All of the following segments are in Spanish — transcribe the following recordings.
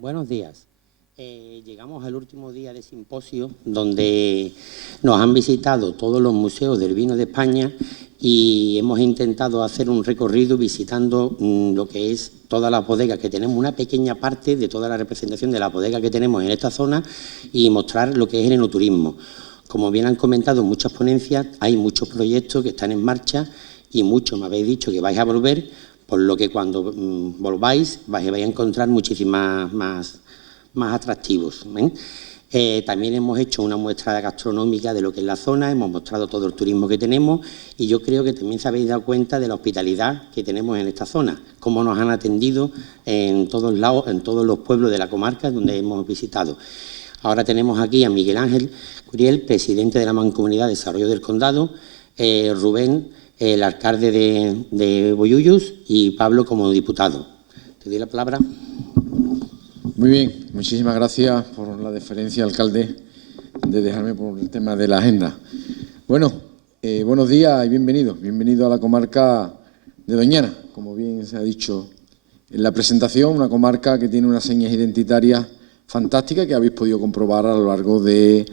Buenos días. Llegamos al último día de simposio donde nos han visitado todos los museos del vino de España y hemos intentado hacer un recorrido visitando lo que es todas las bodegas que tenemos, una pequeña parte de toda la representación de las bodegas que tenemos en esta zona y mostrar lo que es el enoturismo. Como bien han comentado en muchas ponencias, hay muchos proyectos que están en marcha y muchos me habéis dicho que vais a volver, por lo que cuando volváis vais a encontrar muchísimas más atractivos. También hemos hecho una muestra gastronómica de lo que es la zona, hemos mostrado todo el turismo que tenemos y yo creo que también se habéis dado cuenta de la hospitalidad que tenemos en esta zona, cómo nos han atendido en todos lados, en todos los pueblos de la comarca donde hemos visitado. Ahora tenemos aquí a Miguel Ángel Curiel, presidente de la Mancomunidad de Desarrollo del Condado, Rubén, el alcalde de Bollullos, y Pablo como diputado. Te doy la palabra. Muy bien, muchísimas gracias por la deferencia, alcalde, de dejarme por el tema de la agenda. Bueno, buenos días y bienvenidos. Bienvenido a la comarca de Doñana, como bien se ha dicho en la presentación, una comarca que tiene unas señas identitarias fantásticas que habéis podido comprobar a lo largo de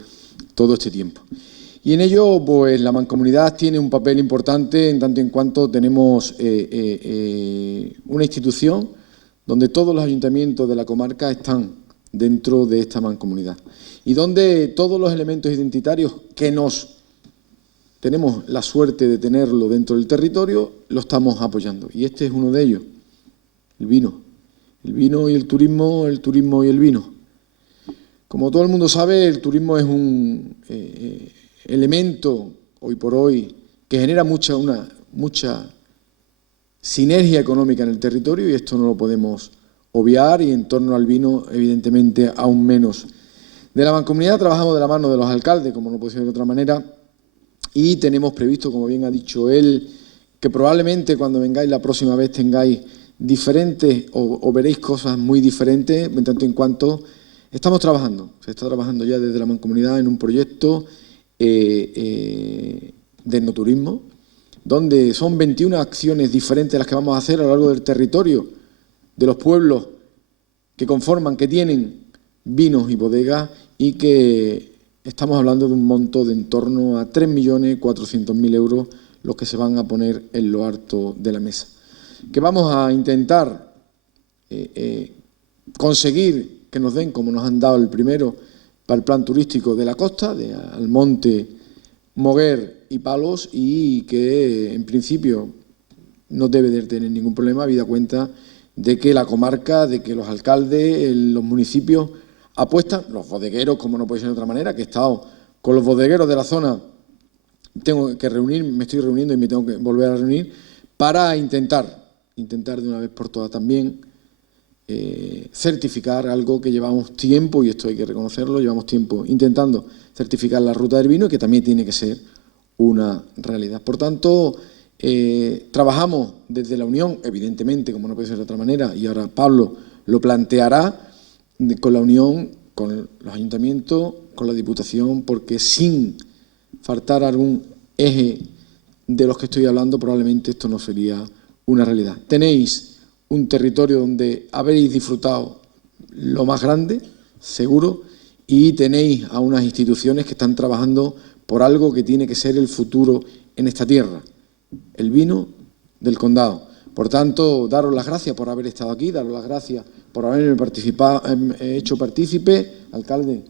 todo este tiempo. Y en ello, pues la mancomunidad tiene un papel importante en tanto en cuanto tenemos una institución donde todos los ayuntamientos de la comarca están dentro de esta mancomunidad y donde todos los elementos identitarios que tenemos la suerte de tenerlo dentro del territorio, lo estamos apoyando. Y este es uno de ellos, el vino. El vino y el turismo y el vino. Como todo el mundo sabe, el turismo es un elemento, hoy por hoy, que genera mucha sinergia económica en el territorio y esto no lo podemos obviar y en torno al vino, evidentemente, aún menos. De la mancomunidad trabajamos de la mano de los alcaldes, como no puede ser de otra manera, y tenemos previsto, como bien ha dicho él, que probablemente cuando vengáis la próxima vez tengáis diferentes o veréis cosas muy diferentes, en tanto en cuanto estamos trabajando. Se está trabajando ya desde la mancomunidad en un proyecto de enoturismo, donde son 21 acciones diferentes las que vamos a hacer a lo largo del territorio de los pueblos que conforman, que tienen vinos y bodegas y que estamos hablando de un monto de en torno a 3.400.000 euros los que se van a poner en lo alto de la mesa. Que vamos a intentar conseguir que nos den, como nos han dado el primero, para el plan turístico de la costa, de Almonte, Moguer y Palos, y que en principio no debe de tener ningún problema, habida cuenta de que la comarca, de que los alcaldes, los municipios apuestan, los bodegueros, como no puede ser de otra manera, que he estado con los bodegueros de la zona, tengo que reunir, me estoy reuniendo y me tengo que volver a reunir para intentar de una vez por todas también certificar algo que llevamos tiempo, y esto hay que reconocerlo, llevamos tiempo intentando certificar la ruta del vino, que también tiene que ser una realidad. Por tanto, trabajamos desde la unión, evidentemente, como no puede ser de otra manera, y ahora Pablo lo planteará, con la unión, con los ayuntamientos, con la Diputación, porque sin faltar algún eje de los que estoy hablando, probablemente esto no sería una realidad. Tenéis un territorio donde habéis disfrutado lo más grande, seguro, y tenéis a unas instituciones que están trabajando por algo que tiene que ser el futuro en esta tierra, el vino del condado. Por tanto, daros las gracias por haber estado aquí, daros las gracias por haberme hecho partícipe, alcalde,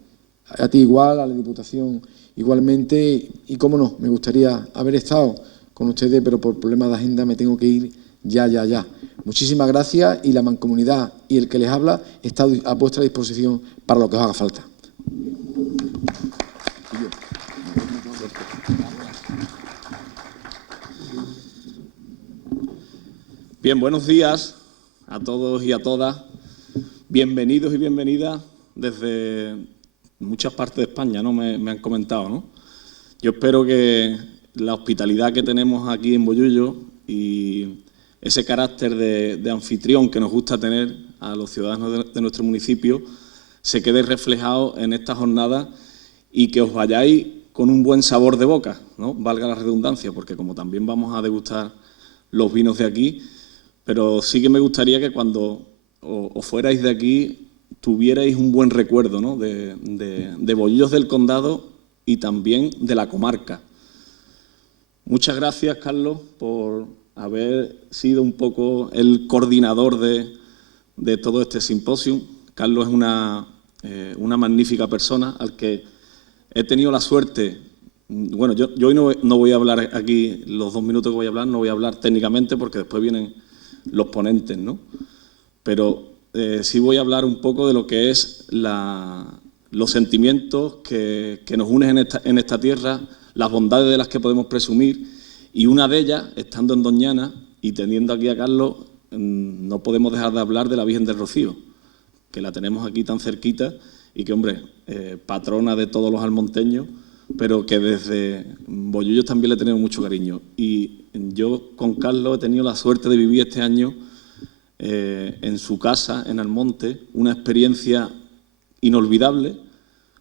a ti igual, a la Diputación igualmente, y cómo no, me gustaría haber estado con ustedes, pero por problemas de agenda me tengo que ir ya. Muchísimas gracias, y la mancomunidad y el que les habla está a vuestra disposición para lo que os haga falta. Bien, buenos días a todos y a todas. Bienvenidos y bienvenidas desde muchas partes de España, ¿no? Me han comentado, ¿no? Yo espero que la hospitalidad que tenemos aquí en Bollullos y ese carácter de anfitrión que nos gusta tener a los ciudadanos de nuestro municipio se quede reflejado en esta jornada y que os vayáis con un buen sabor de boca, ¿no? Valga la redundancia, porque como también vamos a degustar los vinos de aquí, pero sí que me gustaría que cuando os fuerais de aquí tuvierais un buen recuerdo, ¿no?, de Bollullos del Condado y también de la comarca. Muchas gracias, Carlos, por haber sido un poco el coordinador de todo este simposio. Carlos es una magnífica persona al que he tenido la suerte. Bueno, yo hoy no voy a hablar aquí, los 2 minutos que voy a hablar, no voy a hablar técnicamente porque después vienen los ponentes, ¿no? Pero sí voy a hablar un poco de lo que es los sentimientos que nos unen en esta tierra, las bondades de las que podemos presumir, y una de ellas, estando en Doñana y teniendo aquí a Carlos, no podemos dejar de hablar de la Virgen del Rocío, que la tenemos aquí tan cerquita y que, hombre, patrona de todos los almonteños, pero que desde Bollullos también le tenemos mucho cariño. Y yo con Carlos he tenido la suerte de vivir este año en su casa, en Almonte, una experiencia inolvidable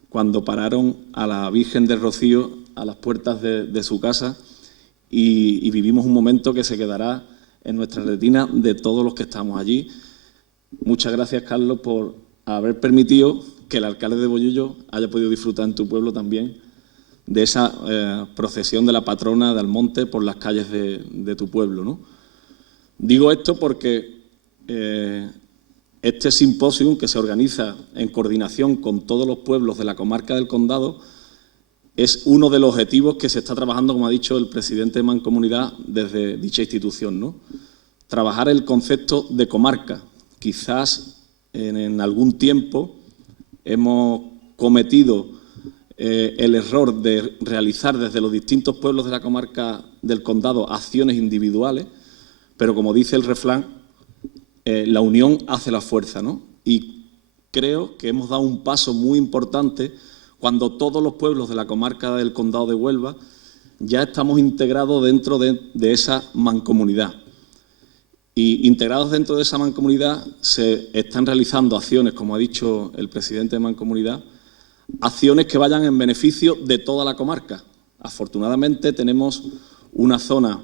cuando pararon a la Virgen del Rocío a las puertas de su casa y vivimos un momento que se quedará en nuestra retina de todos los que estamos allí. Muchas gracias, Carlos, por haber permitido que el alcalde de Bollullos haya podido disfrutar en tu pueblo también de esa procesión de la patrona de Almonte por las calles de tu pueblo, ¿no? Digo esto porque este simposio, que se organiza en coordinación con todos los pueblos de la comarca del Condado, es uno de los objetivos que se está trabajando, como ha dicho el presidente de Mancomunidad, desde dicha institución, ¿no? Trabajar el concepto de comarca. Quizás en algún tiempo hemos cometido el error de realizar desde los distintos pueblos de la comarca del Condado acciones individuales, pero como dice el refrán, la unión hace la fuerza, ¿no? Y creo que hemos dado un paso muy importante cuando todos los pueblos de la comarca del Condado de Huelva ya estamos integrados dentro de esa mancomunidad. Y integrados dentro de esa mancomunidad se están realizando acciones, como ha dicho el presidente de Mancomunidad, acciones que vayan en beneficio de toda la comarca. Afortunadamente tenemos una zona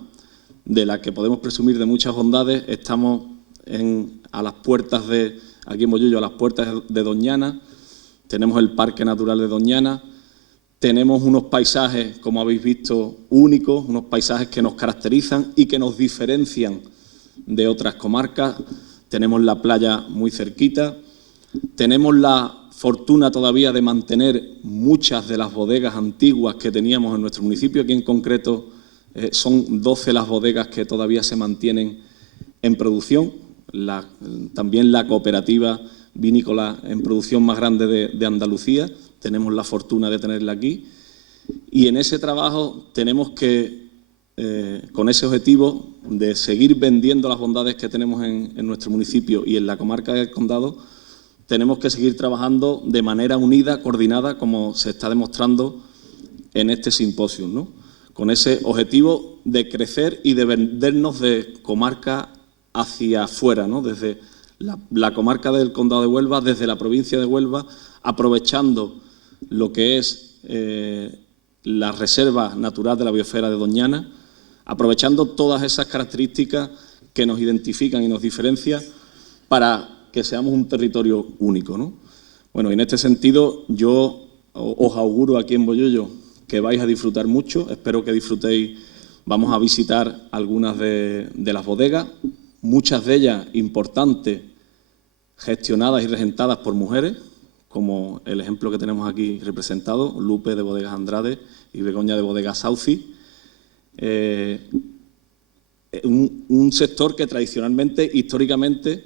de la que podemos presumir de muchas bondades. Estamos a las puertas aquí en Bollullos, a las puertas de Doñana. Tenemos el Parque Natural de Doñana. Tenemos unos paisajes, como habéis visto, únicos, unos paisajes que nos caracterizan y que nos diferencian de otras comarcas. Tenemos la playa muy cerquita. Tenemos la fortuna todavía de mantener muchas de las bodegas antiguas que teníamos en nuestro municipio. Aquí en concreto son 12 las bodegas que todavía se mantienen en producción. También la cooperativa vinícola en producción más grande de Andalucía. Tenemos la fortuna de tenerla aquí. Y en ese trabajo tenemos que, con ese objetivo de seguir vendiendo las bondades que tenemos en nuestro municipio y en la comarca del Condado, tenemos que seguir trabajando de manera unida, coordinada, como se está demostrando en este simposio, ¿no? Con ese objetivo de crecer y de vendernos de comarca hacia afuera, ¿no? Desde la comarca del Condado de Huelva, desde la provincia de Huelva, aprovechando lo que es la reserva natural de la biosfera de Doñana, aprovechando todas esas características que nos identifican y nos diferencian para que seamos un territorio único, ¿no? Bueno, y en este sentido yo os auguro aquí en Bollullos que vais a disfrutar mucho, espero que disfrutéis. Vamos a visitar algunas de las bodegas, muchas de ellas importantes, gestionadas y regentadas por mujeres, como el ejemplo que tenemos aquí representado, Lupe de Bodegas Andrade y Begoña de Bodegas Sauci. Un sector que tradicionalmente, históricamente,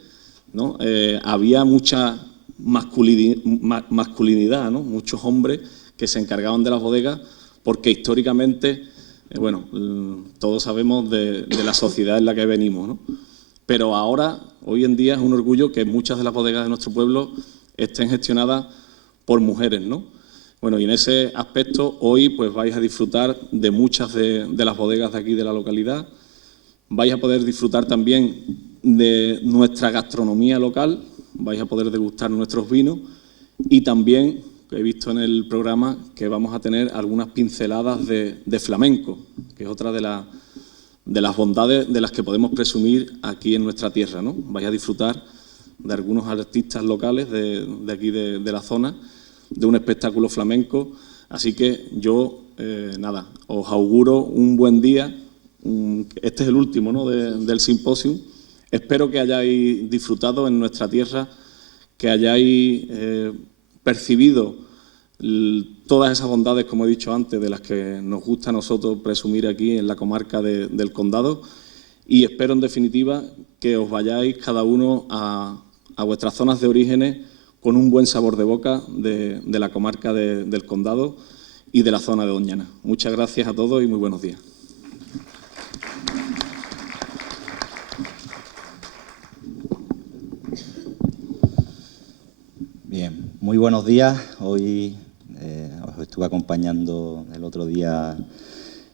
¿no? Había mucha masculinidad, ¿no? Muchos hombres que se encargaban de las bodegas porque históricamente, todos sabemos de la sociedad en la que venimos, ¿no? Pero ahora, hoy en día, es un orgullo que muchas de las bodegas de nuestro pueblo estén gestionadas por mujeres, ¿no? Bueno, y en ese aspecto hoy pues vais a disfrutar de muchas de las bodegas de aquí de la localidad. Vais a poder disfrutar también de nuestra gastronomía local, vais a poder degustar nuestros vinos y también, he visto en el programa, que vamos a tener algunas pinceladas de flamenco, que es otra de las bondades de las que podemos presumir aquí en nuestra tierra, ¿no? Vais a disfrutar de algunos artistas locales de aquí de la zona, de un espectáculo flamenco. Así que yo, nada, os auguro un buen día. Este es el último, ¿no?, del simposio. Espero que hayáis disfrutado en nuestra tierra, que hayáis percibido todas esas bondades, como he dicho antes, de las que nos gusta a nosotros presumir aquí en la comarca del Condado, y espero, en definitiva, que os vayáis cada uno a vuestras zonas de orígenes con un buen sabor de boca de la comarca del Condado y de la zona de Doñana. Muchas gracias a todos y muy buenos días. Bien, muy buenos días. Hoy os estuve acompañando el otro día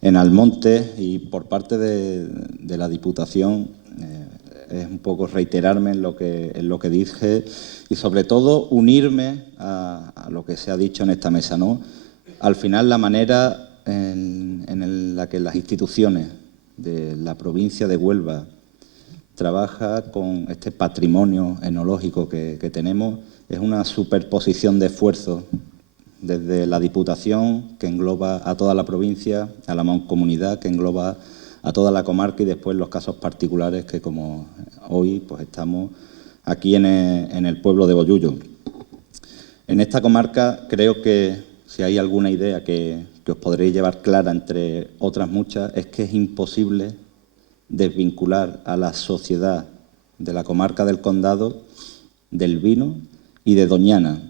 en Almonte y por parte de la Diputación es un poco reiterarme en lo que dije y sobre todo unirme a lo que se ha dicho en esta mesa, ¿no? Al final la manera en la que las instituciones de la provincia de Huelva trabaja con este patrimonio enológico que tenemos es una superposición de esfuerzos desde la Diputación, que engloba a toda la provincia, a la mancomunidad, que engloba a toda la comarca, y después los casos particulares que, como hoy, pues estamos aquí en el pueblo de Bollullo. En esta comarca creo que si hay alguna idea que os podréis llevar clara, entre otras muchas, es que es imposible desvincular a la sociedad de la comarca del Condado del vino y de Doñana.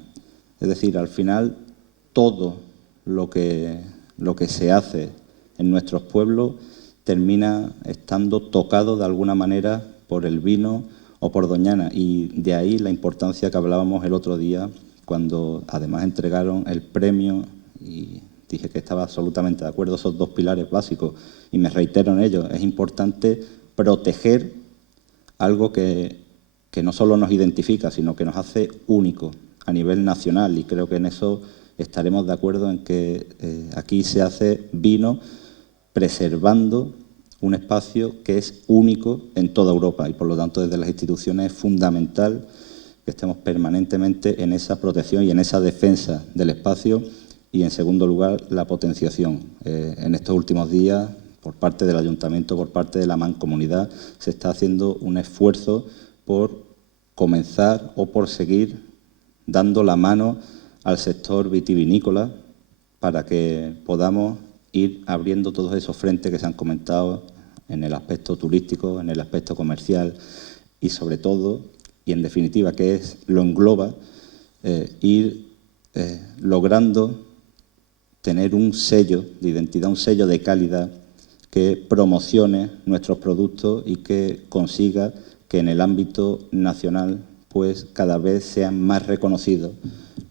Es decir, al final todo lo que se hace en nuestros pueblos termina estando tocado de alguna manera por el vino o por Doñana, y de ahí la importancia que hablábamos el otro día cuando además entregaron el premio, y dije que estaba absolutamente de acuerdo, esos dos pilares básicos, y me reitero en ello. Es importante proteger algo que no solo nos identifica, sino que nos hace únicos a nivel nacional, y creo que en eso estaremos de acuerdo, en que aquí se hace vino preservando un espacio que es único en toda Europa, y por lo tanto desde las instituciones es fundamental que estemos permanentemente en esa protección y en esa defensa del espacio. Y en segundo lugar, la potenciación. En estos últimos días, por parte del Ayuntamiento, por parte de la mancomunidad, se está haciendo un esfuerzo por comenzar o por seguir dando la mano al sector vitivinícola para que podamos ir abriendo todos esos frentes que se han comentado en el aspecto turístico, en el aspecto comercial y sobre todo, y en definitiva, que lo engloba, ir logrando tener un sello de identidad, un sello de calidad que promocione nuestros productos y que consiga que en el ámbito nacional pues cada vez sean más reconocidos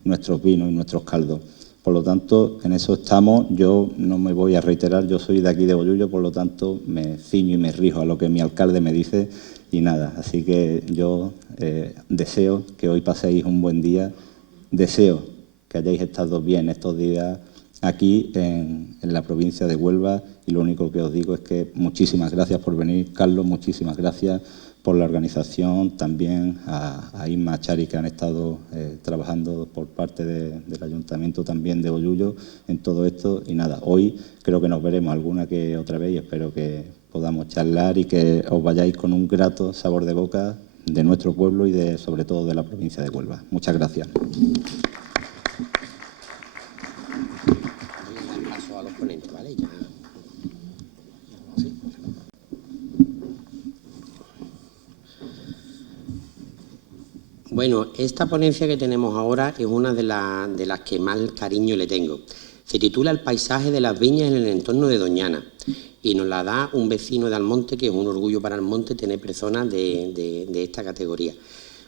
nuestros vinos y nuestros caldos. Por lo tanto, en eso estamos. Yo no me voy a reiterar, yo soy de aquí de Bollullo, por lo tanto me ciño y me rijo a lo que mi alcalde me dice y nada. Así que yo deseo que hoy paséis un buen día, deseo que hayáis estado bien estos días aquí en la provincia de Huelva, y lo único que os digo es que muchísimas gracias por venir, Carlos, muchísimas gracias por la organización, también a Inma, a Chari, que han estado trabajando por parte del Ayuntamiento también de Bollullo en todo esto. Y nada, hoy creo que nos veremos alguna que otra vez y espero que podamos charlar y que os vayáis con un grato sabor de boca de nuestro pueblo y sobre todo de la provincia de Huelva. Muchas gracias. Bueno, esta ponencia que tenemos ahora es una de las que más cariño le tengo. Se titula El paisaje de las viñas en el entorno de Doñana y nos la da un vecino de Almonte, que es un orgullo para Almonte tener personas de esta categoría.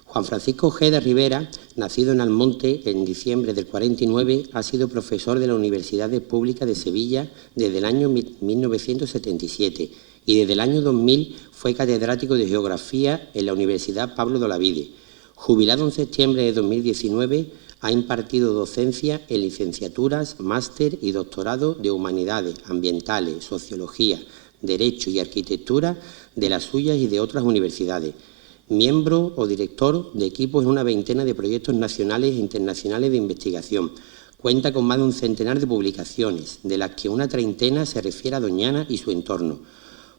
Juan Francisco Ojeda Rivera, nacido en Almonte en diciembre del 49, ha sido profesor de la Universidad Pública de Sevilla desde el año 1977 y desde el año 2000 fue catedrático de Geografía en la Universidad Pablo de Olavide. Jubilado en septiembre de 2019, ha impartido docencia en licenciaturas, máster y doctorado de Humanidades, Ambientales, Sociología, Derecho y Arquitectura de las suyas y de otras universidades. miembro o director de equipos en una veintena de proyectos nacionales e internacionales de investigación. Cuenta con más de un centenar de publicaciones, de las que una treintena se refiere a Doñana y su entorno,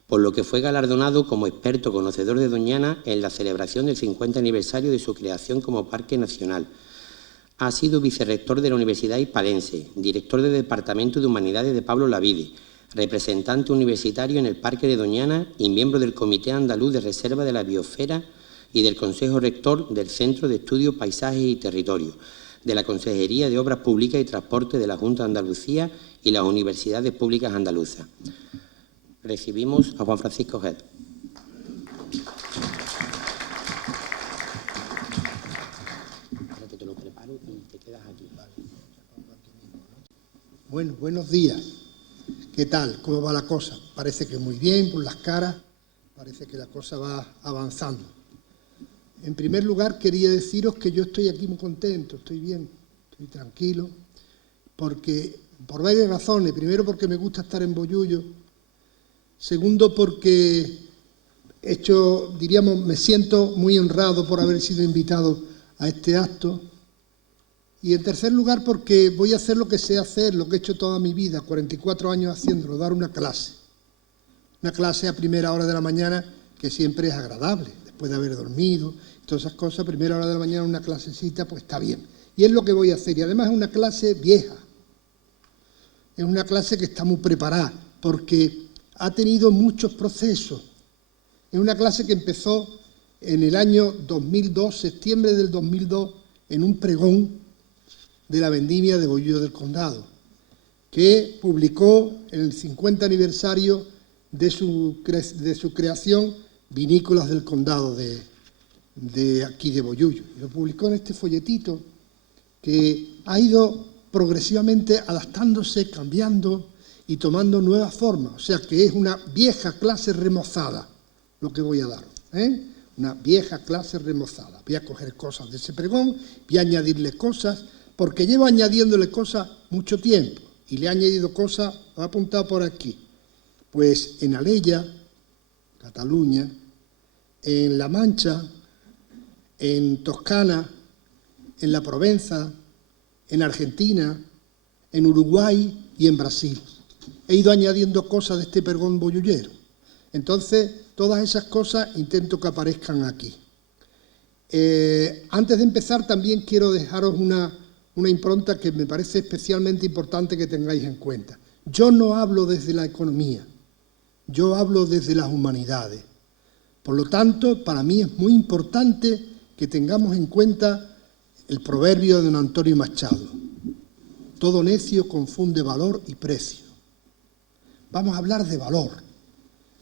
por lo que fue galardonado como experto conocedor de Doñana en la celebración del 50 aniversario de su creación como Parque Nacional. Ha sido vicerrector de la Universidad Hispalense, director del Departamento de Humanidades de Pablo Lavide, representante universitario en el Parque de Doñana y miembro del Comité Andaluz de Reserva de la Biosfera y del Consejo Rector del Centro de Estudios, Paisajes y Territorios, de la Consejería de Obras Públicas y Transporte de la Junta de Andalucía y las Universidades Públicas Andaluzas. Recibimos a Juan Francisco Ojeda. Te lo preparo y te quedas aquí. Bueno, buenos días. ¿Qué tal? ¿Cómo va la cosa? Parece que muy bien, por las caras, parece que la cosa va avanzando. En primer lugar, quería deciros que yo estoy aquí muy contento, estoy bien, estoy tranquilo, porque por varias razones. Primero, porque me gusta estar en Bollullo. Segundo, porque me siento muy honrado por haber sido invitado a este acto. Y en tercer lugar, porque voy a hacer lo que sé hacer, lo que he hecho toda mi vida, 44 años haciéndolo, dar una clase. Una clase a primera hora de la mañana, que siempre es agradable, después de haber dormido, todas esas cosas, a primera hora de la mañana una clasecita, pues está bien. Y es lo que voy a hacer. Y además es una clase vieja. Es una clase que está muy preparada, porque ha tenido muchos procesos. Es una clase que empezó en el año 2002, septiembre del 2002, en un pregón de la vendimia de Bollullo del Condado, que publicó en el 50 aniversario de su creación Vinícolas del Condado de aquí de Bollullo. Lo publicó en este folletito que ha ido progresivamente adaptándose, cambiando y tomando nuevas formas. O sea que es una vieja clase remozada lo que voy a dar, una vieja clase remozada. Voy a coger cosas de ese pregón, voy a añadirle cosas, porque llevo añadiéndole cosas mucho tiempo, y le he añadido cosas, lo he apuntado por aquí, pues en Alella, Cataluña, en La Mancha, en Toscana, en la Provenza, en Argentina, en Uruguay y en Brasil. He ido añadiendo cosas de este pregón bollullero. Entonces, todas esas cosas intento que aparezcan aquí. Antes de empezar, también quiero dejaros una impronta que me parece especialmente importante que tengáis en cuenta. Yo no hablo desde la economía, yo hablo desde las humanidades. Por lo tanto, para mí es muy importante que tengamos en cuenta el proverbio de don Antonio Machado. Todo necio confunde valor y precio. Vamos a hablar de valor.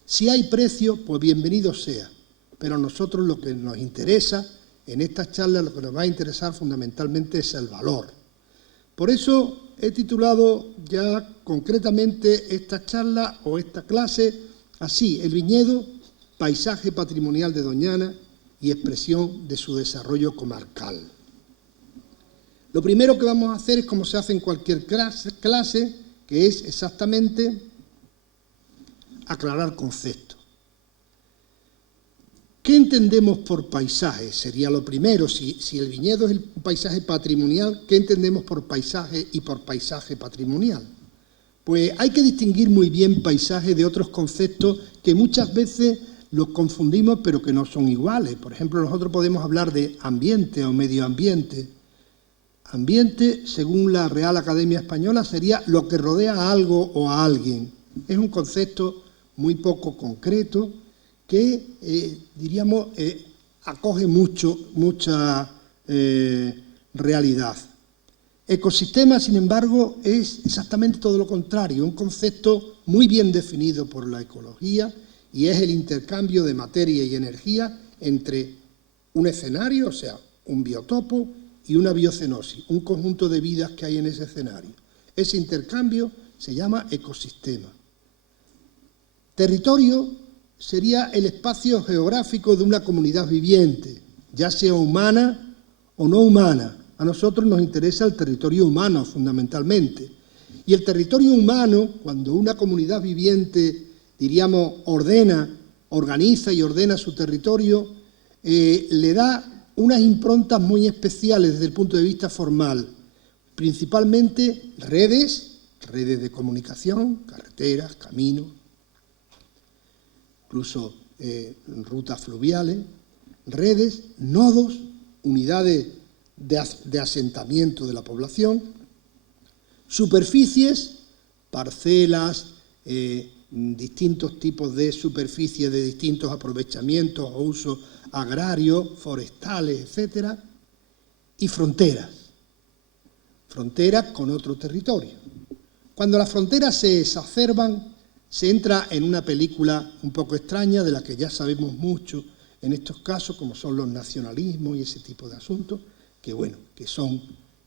Si hay precio, pues bienvenido sea. Pero a nosotros lo que nos interesa en estas charlas, lo que nos va a interesar fundamentalmente es el valor. Por eso he titulado ya concretamente esta charla o esta clase así: el viñedo, paisaje patrimonial de Doñana y expresión de su desarrollo comarcal. Lo primero que vamos a hacer es como se hace en cualquier clase, que es exactamente aclarar conceptos. ¿Qué entendemos por paisaje? Sería lo primero. Si el viñedo es el paisaje patrimonial, ¿qué entendemos por paisaje y por paisaje patrimonial? Pues hay que distinguir muy bien paisaje de otros conceptos que muchas veces los confundimos, pero que no son iguales. Por ejemplo, nosotros podemos hablar de ambiente o medio ambiente. Ambiente, según la Real Academia Española, sería lo que rodea a algo o a alguien. Es un concepto muy poco concreto, que, diríamos, acoge mucha realidad. Ecosistema, sin embargo, es exactamente todo lo contrario, un concepto muy bien definido por la ecología, y es el intercambio de materia y energía entre un escenario, o sea, un biotopo, y una biocenosis, un conjunto de vidas que hay en ese escenario. Ese intercambio se llama ecosistema. Territorio sería el espacio geográfico de una comunidad viviente, ya sea humana o no humana. A nosotros nos interesa el territorio humano, fundamentalmente. Y el territorio humano, cuando una comunidad viviente, diríamos, organiza y ordena su territorio, le da unas improntas muy especiales desde el punto de vista formal, principalmente redes de comunicación, carreteras, caminos, incluso rutas fluviales, redes, nodos, unidades de asentamiento de la población, superficies, parcelas, distintos tipos de superficies de distintos aprovechamientos o usos agrarios, forestales, etcétera, y fronteras con otro territorio. Cuando las fronteras se exacerban, se entra en una película un poco extraña de la que ya sabemos mucho en estos casos, como son los nacionalismos y ese tipo de asuntos, que bueno, que son,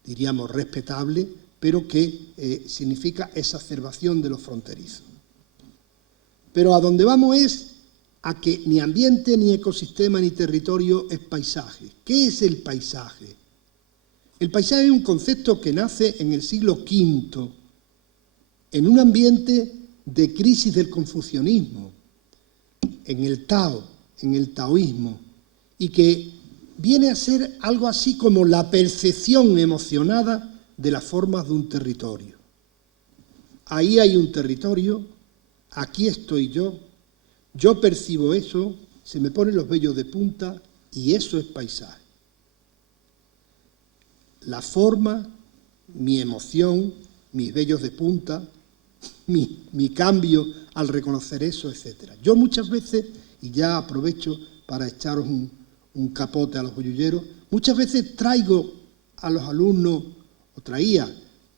diríamos, respetables, pero que significa exacerbación de los fronterizos. Pero a donde vamos es a que ni ambiente, ni ecosistema, ni territorio es paisaje. ¿Qué es el paisaje? El paisaje es un concepto que nace en el siglo V, en un ambiente de crisis del confucianismo, en el Tao, en el taoísmo, y que viene a ser algo así como la percepción emocionada de las formas de un territorio. Ahí hay un territorio, aquí estoy yo percibo eso, se me ponen los vellos de punta y eso es paisaje. La forma, mi emoción, mis vellos de punta, mi cambio al reconocer eso, etc. Yo muchas veces, y ya aprovecho para echaros un capote a los boyulleros, muchas veces traigo a los alumnos, o traía,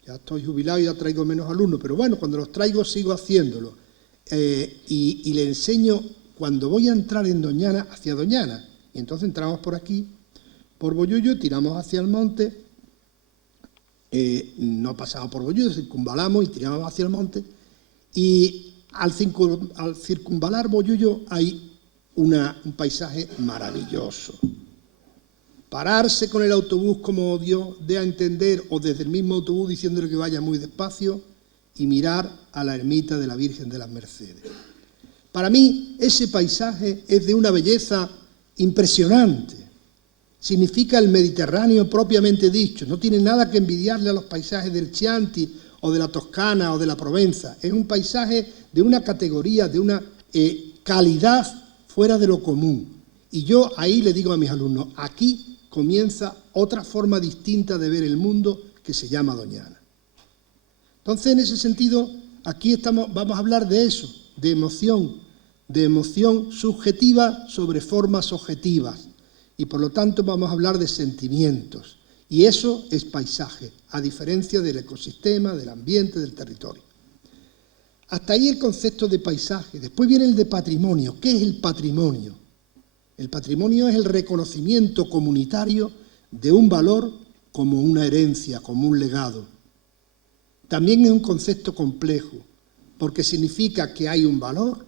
ya estoy jubilado y ya traigo menos alumnos, pero bueno, cuando los traigo sigo haciéndolo, y le enseño, cuando voy a entrar en Doñana, hacia Doñana, y entonces entramos por aquí, por Bollullo, tiramos hacia el monte, no pasamos por Bollullo, circunvalamos y tiramos hacia el monte, y al circunvalar Bollullo hay un paisaje maravilloso. Pararse con el autobús como Dios dé a entender, o desde el mismo autobús diciéndole que vaya muy despacio, y mirar a la ermita de la Virgen de las Mercedes. Para mí ese paisaje es de una belleza impresionante. Significa el Mediterráneo propiamente dicho, no tiene nada que envidiarle a los paisajes del Chianti o de la Toscana o de la Provenza. Es un paisaje de una categoría, de una calidad fuera de lo común. Y yo ahí le digo a mis alumnos, aquí comienza otra forma distinta de ver el mundo que se llama Doñana. Entonces, en ese sentido, aquí vamos a hablar de eso, de emoción subjetiva sobre formas objetivas. Y por lo tanto vamos a hablar de sentimientos. Y eso es paisaje, a diferencia del ecosistema, del ambiente, del territorio. Hasta ahí el concepto de paisaje. Después viene el de patrimonio. ¿Qué es el patrimonio? El patrimonio es el reconocimiento comunitario de un valor como una herencia, como un legado. También es un concepto complejo, porque significa que hay un valor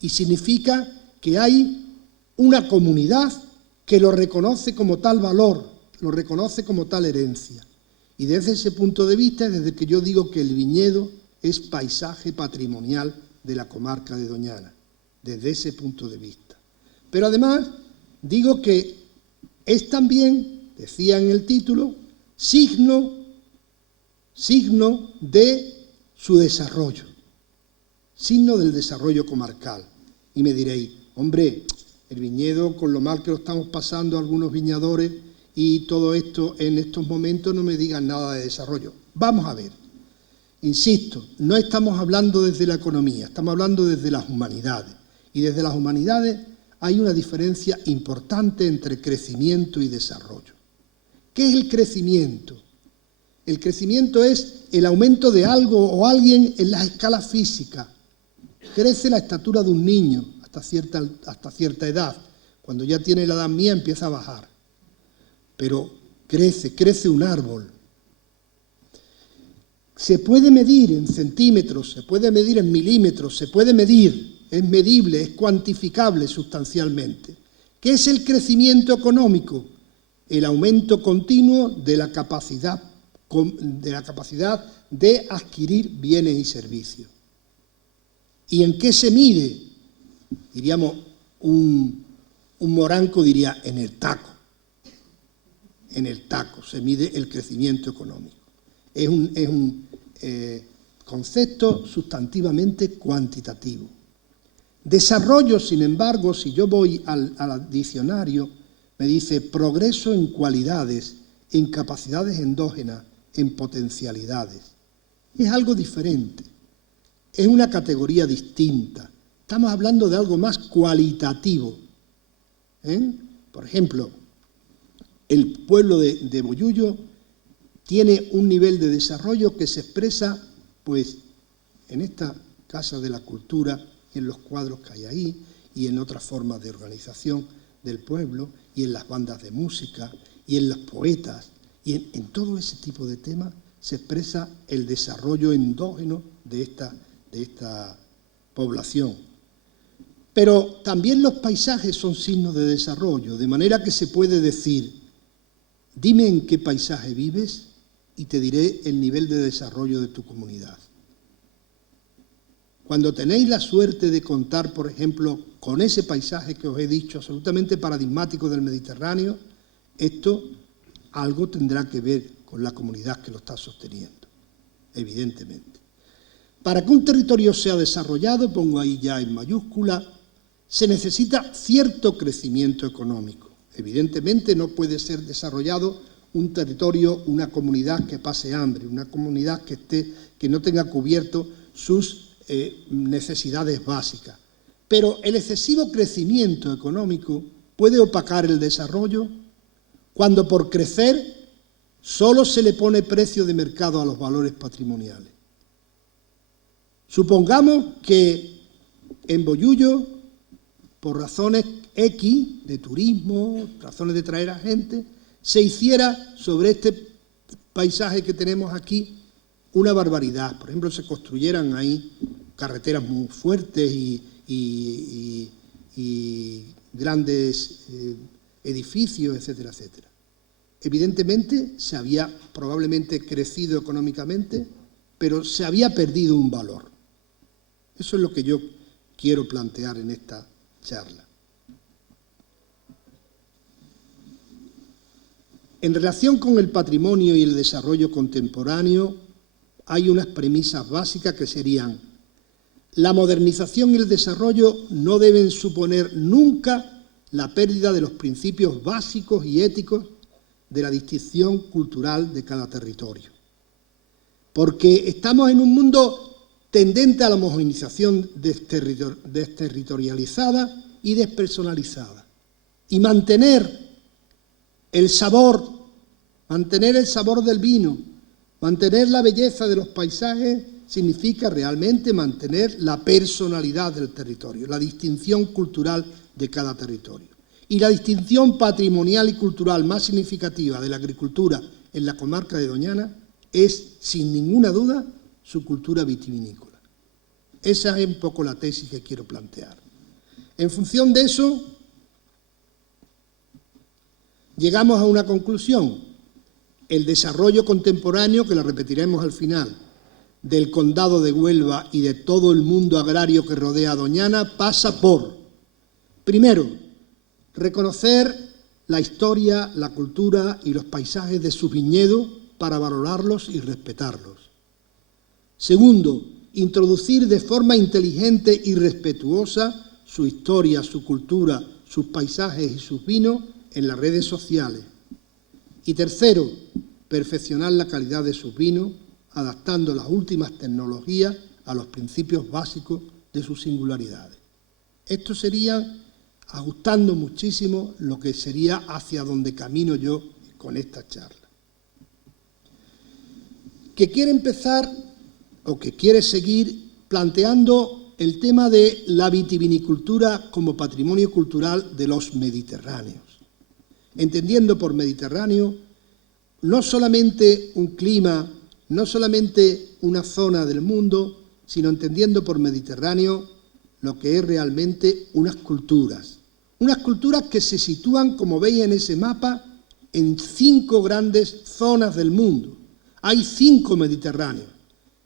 y significa que hay una comunidad que lo reconoce como tal valor, lo reconoce como tal herencia. Y desde ese punto de vista es desde que yo digo que el viñedo es paisaje patrimonial de la comarca de Doñana, desde ese punto de vista. Pero además digo que es también, decía en el título, signo de su desarrollo, signo del desarrollo comarcal. Y me diréis, hombre, el viñedo, con lo mal que lo estamos pasando algunos viñadores y todo esto en estos momentos, no me digan nada de desarrollo. Vamos a ver, insisto, no estamos hablando desde la economía, estamos hablando desde las humanidades. Y desde las humanidades hay una diferencia importante entre crecimiento y desarrollo. ¿Qué es el crecimiento? El crecimiento es el aumento de algo o alguien en las escalas físicas. Crece la estatura de un niño hasta cierta edad. Cuando ya tiene la edad mía empieza a bajar. Pero crece un árbol. Se puede medir en centímetros, se puede medir en milímetros, se puede medir, es medible, es cuantificable sustancialmente. ¿Qué es el crecimiento económico? El aumento continuo de la capacidad de adquirir bienes y servicios. ¿Y en qué se mide? Diríamos, un Un moranco diría en el taco. En el taco se mide el crecimiento económico. Es un concepto sustantivamente cuantitativo. Desarrollo, sin embargo, si yo voy al diccionario, me dice progreso en cualidades, en capacidades endógenas, en potencialidades. Es algo diferente, es una categoría distinta. Estamos hablando de algo más cualitativo. Por ejemplo, el pueblo de Bollullo tiene un nivel de desarrollo que se expresa pues, en esta Casa de la Cultura, en los cuadros que hay ahí y en otras formas de organización del pueblo y en las bandas de música y en los poetas y en todo ese tipo de temas se expresa el desarrollo endógeno de esta población. Pero también los paisajes son signos de desarrollo, de manera que se puede decir, dime en qué paisaje vives y te diré el nivel de desarrollo de tu comunidad. Cuando tenéis la suerte de contar, por ejemplo, con ese paisaje que os he dicho, absolutamente paradigmático del Mediterráneo, esto algo tendrá que ver con la comunidad que lo está sosteniendo, evidentemente. Para que un territorio sea desarrollado, pongo ahí ya en mayúscula, se necesita cierto crecimiento económico. Evidentemente no puede ser desarrollado un territorio, una comunidad que pase hambre, una comunidad que no tenga cubierto sus necesidades básicas. Pero el excesivo crecimiento económico puede opacar el desarrollo cuando por crecer solo se le pone precio de mercado a los valores patrimoniales. Supongamos que en Bollullo, por razones X de turismo, razones de traer a gente, se hiciera sobre este paisaje que tenemos aquí una barbaridad. Por ejemplo, se construyeran ahí carreteras muy fuertes y grandes edificios, etcétera, etcétera. Evidentemente se había probablemente crecido económicamente, pero se había perdido un valor. Eso es lo que yo quiero plantear en esta charla. En relación con el patrimonio y el desarrollo contemporáneo, hay unas premisas básicas que serían: la modernización y el desarrollo no deben suponer nunca la pérdida de los principios básicos y éticos de la distinción cultural de cada territorio. Porque estamos en un mundo tendente a la homogeneización desterritorializada y despersonalizada. Y mantener el sabor del vino, mantener la belleza de los paisajes, significa realmente mantener la personalidad del territorio, la distinción cultural de cada territorio. Y la distinción patrimonial y cultural más significativa de la agricultura en la comarca de Doñana es, sin ninguna duda, su cultura vitivinícola. Esa es un poco la tesis que quiero plantear. En función de eso, llegamos a una conclusión. El desarrollo contemporáneo, que lo repetiremos al final, del condado de Huelva y de todo el mundo agrario que rodea a Doñana pasa por, primero, reconocer la historia, la cultura y los paisajes de sus viñedos para valorarlos y respetarlos. Segundo, introducir de forma inteligente y respetuosa su historia, su cultura, sus paisajes y sus vinos en las redes sociales. Y tercero, perfeccionar la calidad de sus vinos, adaptando las últimas tecnologías a los principios básicos de sus singularidades. Esto sería, ajustando muchísimo, lo que sería hacia donde camino yo con esta charla. Que quiere empezar, o que quiere seguir, planteando el tema de la vitivinicultura como patrimonio cultural de los mediterráneos. Entendiendo por Mediterráneo no solamente un clima, no solamente una zona del mundo, sino entendiendo por Mediterráneo lo que es realmente unas culturas que se sitúan, como veis en ese mapa, en 5 grandes zonas del mundo. Hay 5 Mediterráneos.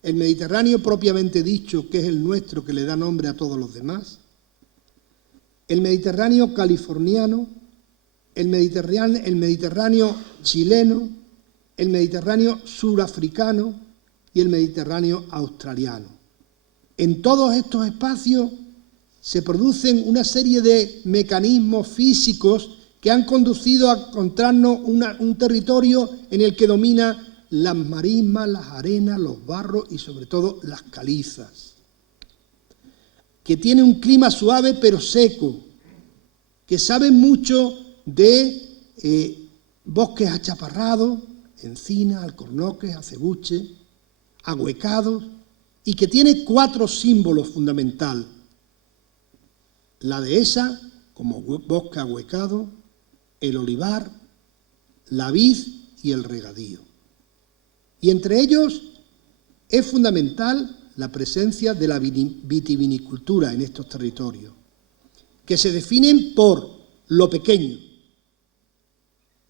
El Mediterráneo propiamente dicho, que es el nuestro, que le da nombre a todos los demás. el Mediterráneo californiano, el Mediterráneo chileno, el Mediterráneo surafricano y el Mediterráneo australiano. En todos estos espacios se producen una serie de mecanismos físicos que han conducido a encontrarnos un territorio en el que domina las marismas, las arenas, los barros y sobre todo las calizas, que tiene un clima suave pero seco, que saben mucho de bosques achaparrados, encinas, alcornoques, acebuches, ahuecados, y que tiene 4 símbolos fundamentales: la dehesa como bosque ahuecado, el olivar, la vid y el regadío. Y entre ellos es fundamental la presencia de la vitivinicultura en estos territorios, que se definen por lo pequeño.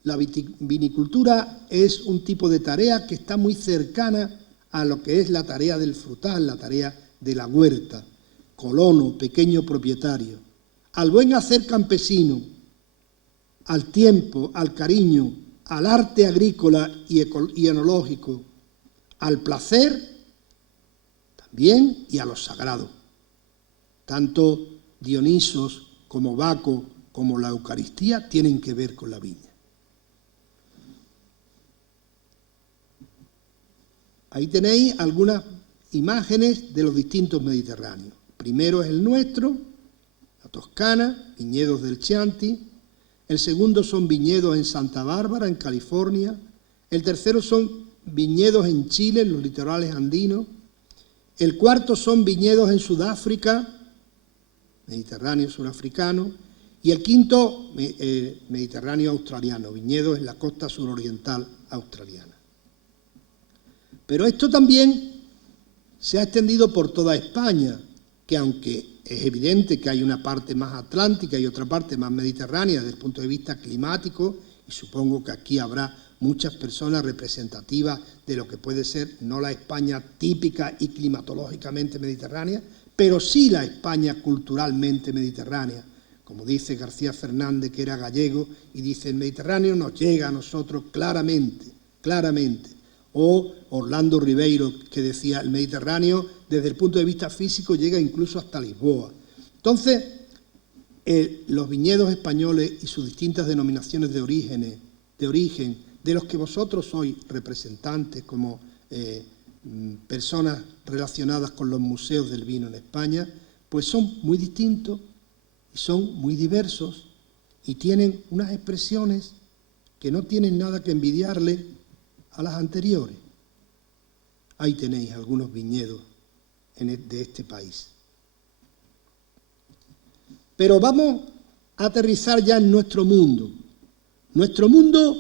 La vitivinicultura es un tipo de tarea que está muy cercana a lo que es la tarea del frutal, la tarea de la huerta, colono, pequeño propietario, al buen hacer campesino, al tiempo, al cariño, al arte agrícola y enológico, al placer también y a lo sagrado. Tanto Dionisos como Baco como la Eucaristía tienen que ver con la viña. Ahí tenéis algunas imágenes de los distintos Mediterráneos. Primero es el nuestro, la Toscana, viñedos del Chianti. El segundo son viñedos en Santa Bárbara, en California. El tercero son viñedos en Chile, en los litorales andinos. El cuarto son viñedos en Sudáfrica, Mediterráneo surafricano. Y el quinto, Mediterráneo australiano, viñedos en la costa suroriental australiana. Pero esto también se ha extendido por toda España, que aunque es evidente que hay una parte más atlántica y otra parte más mediterránea desde el punto de vista climático, y supongo que aquí habrá muchas personas representativas de lo que puede ser no la España típica y climatológicamente mediterránea, pero sí la España culturalmente mediterránea. Como dice García Fernández, que era gallego, y dice: el Mediterráneo nos llega a nosotros claramente, claramente. O Orlando Ribeiro, que decía: el Mediterráneo, desde el punto de vista físico, llega incluso hasta Lisboa. Entonces, los viñedos españoles y sus distintas denominaciones de origen, de los que vosotros sois representantes como personas relacionadas con los museos del vino en España, pues son muy distintos y son muy diversos y tienen unas expresiones que no tienen nada que envidiarle a las anteriores. Ahí tenéis algunos viñedos de este país. Pero vamos a aterrizar ya en nuestro mundo. Nuestro mundo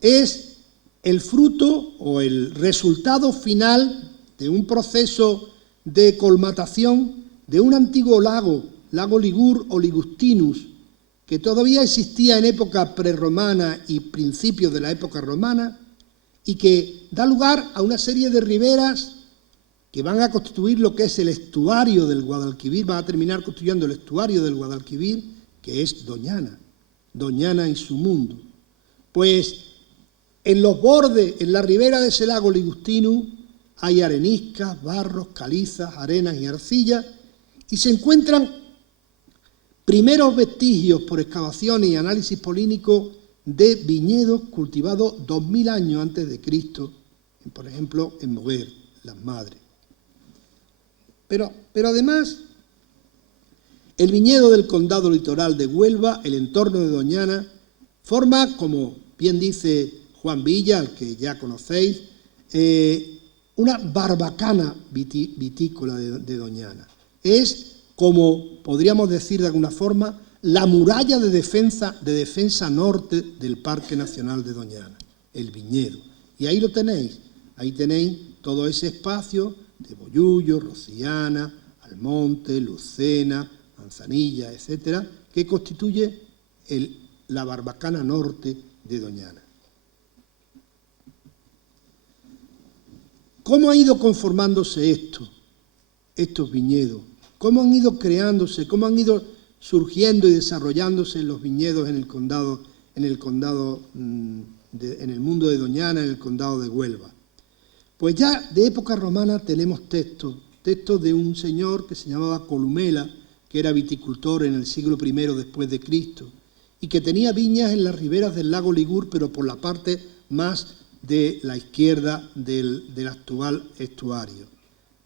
es el fruto o el resultado final de un proceso de colmatación de un antiguo lago Ligur o Ligustinus, que todavía existía en época prerromana y principios de la época romana, y que da lugar a una serie de riberas que van a constituir lo que es el estuario del Guadalquivir, van a terminar construyendo el estuario del Guadalquivir, que es Doñana y su mundo. Pues en los bordes, en la ribera de ese lago Ligustinus, hay areniscas, barros, calizas, arenas y arcillas, y se encuentran primeros vestigios por excavaciones y análisis polínico de viñedos cultivados 2000 años antes de Cristo, por ejemplo, en Moguer, Las Madres. Pero además, el viñedo del condado litoral de Huelva, el entorno de Doñana, forma, como bien dice Juan Villa, al que ya conocéis, una barbacana vitícola de Doñana. Es, como podríamos decir de alguna forma, la muralla de defensa norte del Parque Nacional de Doñana, el viñedo. Y ahí lo tenéis, ahí tenéis todo ese espacio de Bollullo, Rociana, Almonte, Lucena, Manzanilla, etcétera, que constituye la barbacana norte de Doñana. ¿Cómo ha ido conformándose estos viñedos? ¿Cómo han ido creándose? ¿Cómo han ido surgiendo y desarrollándose en los viñedos en el mundo de Doñana, en el condado de Huelva. Pues ya de época romana tenemos textos de un señor que se llamaba Columela, que era viticultor en el siglo I después de Cristo, y que tenía viñas en las riberas del lago Ligur, pero por la parte más de la izquierda del actual estuario,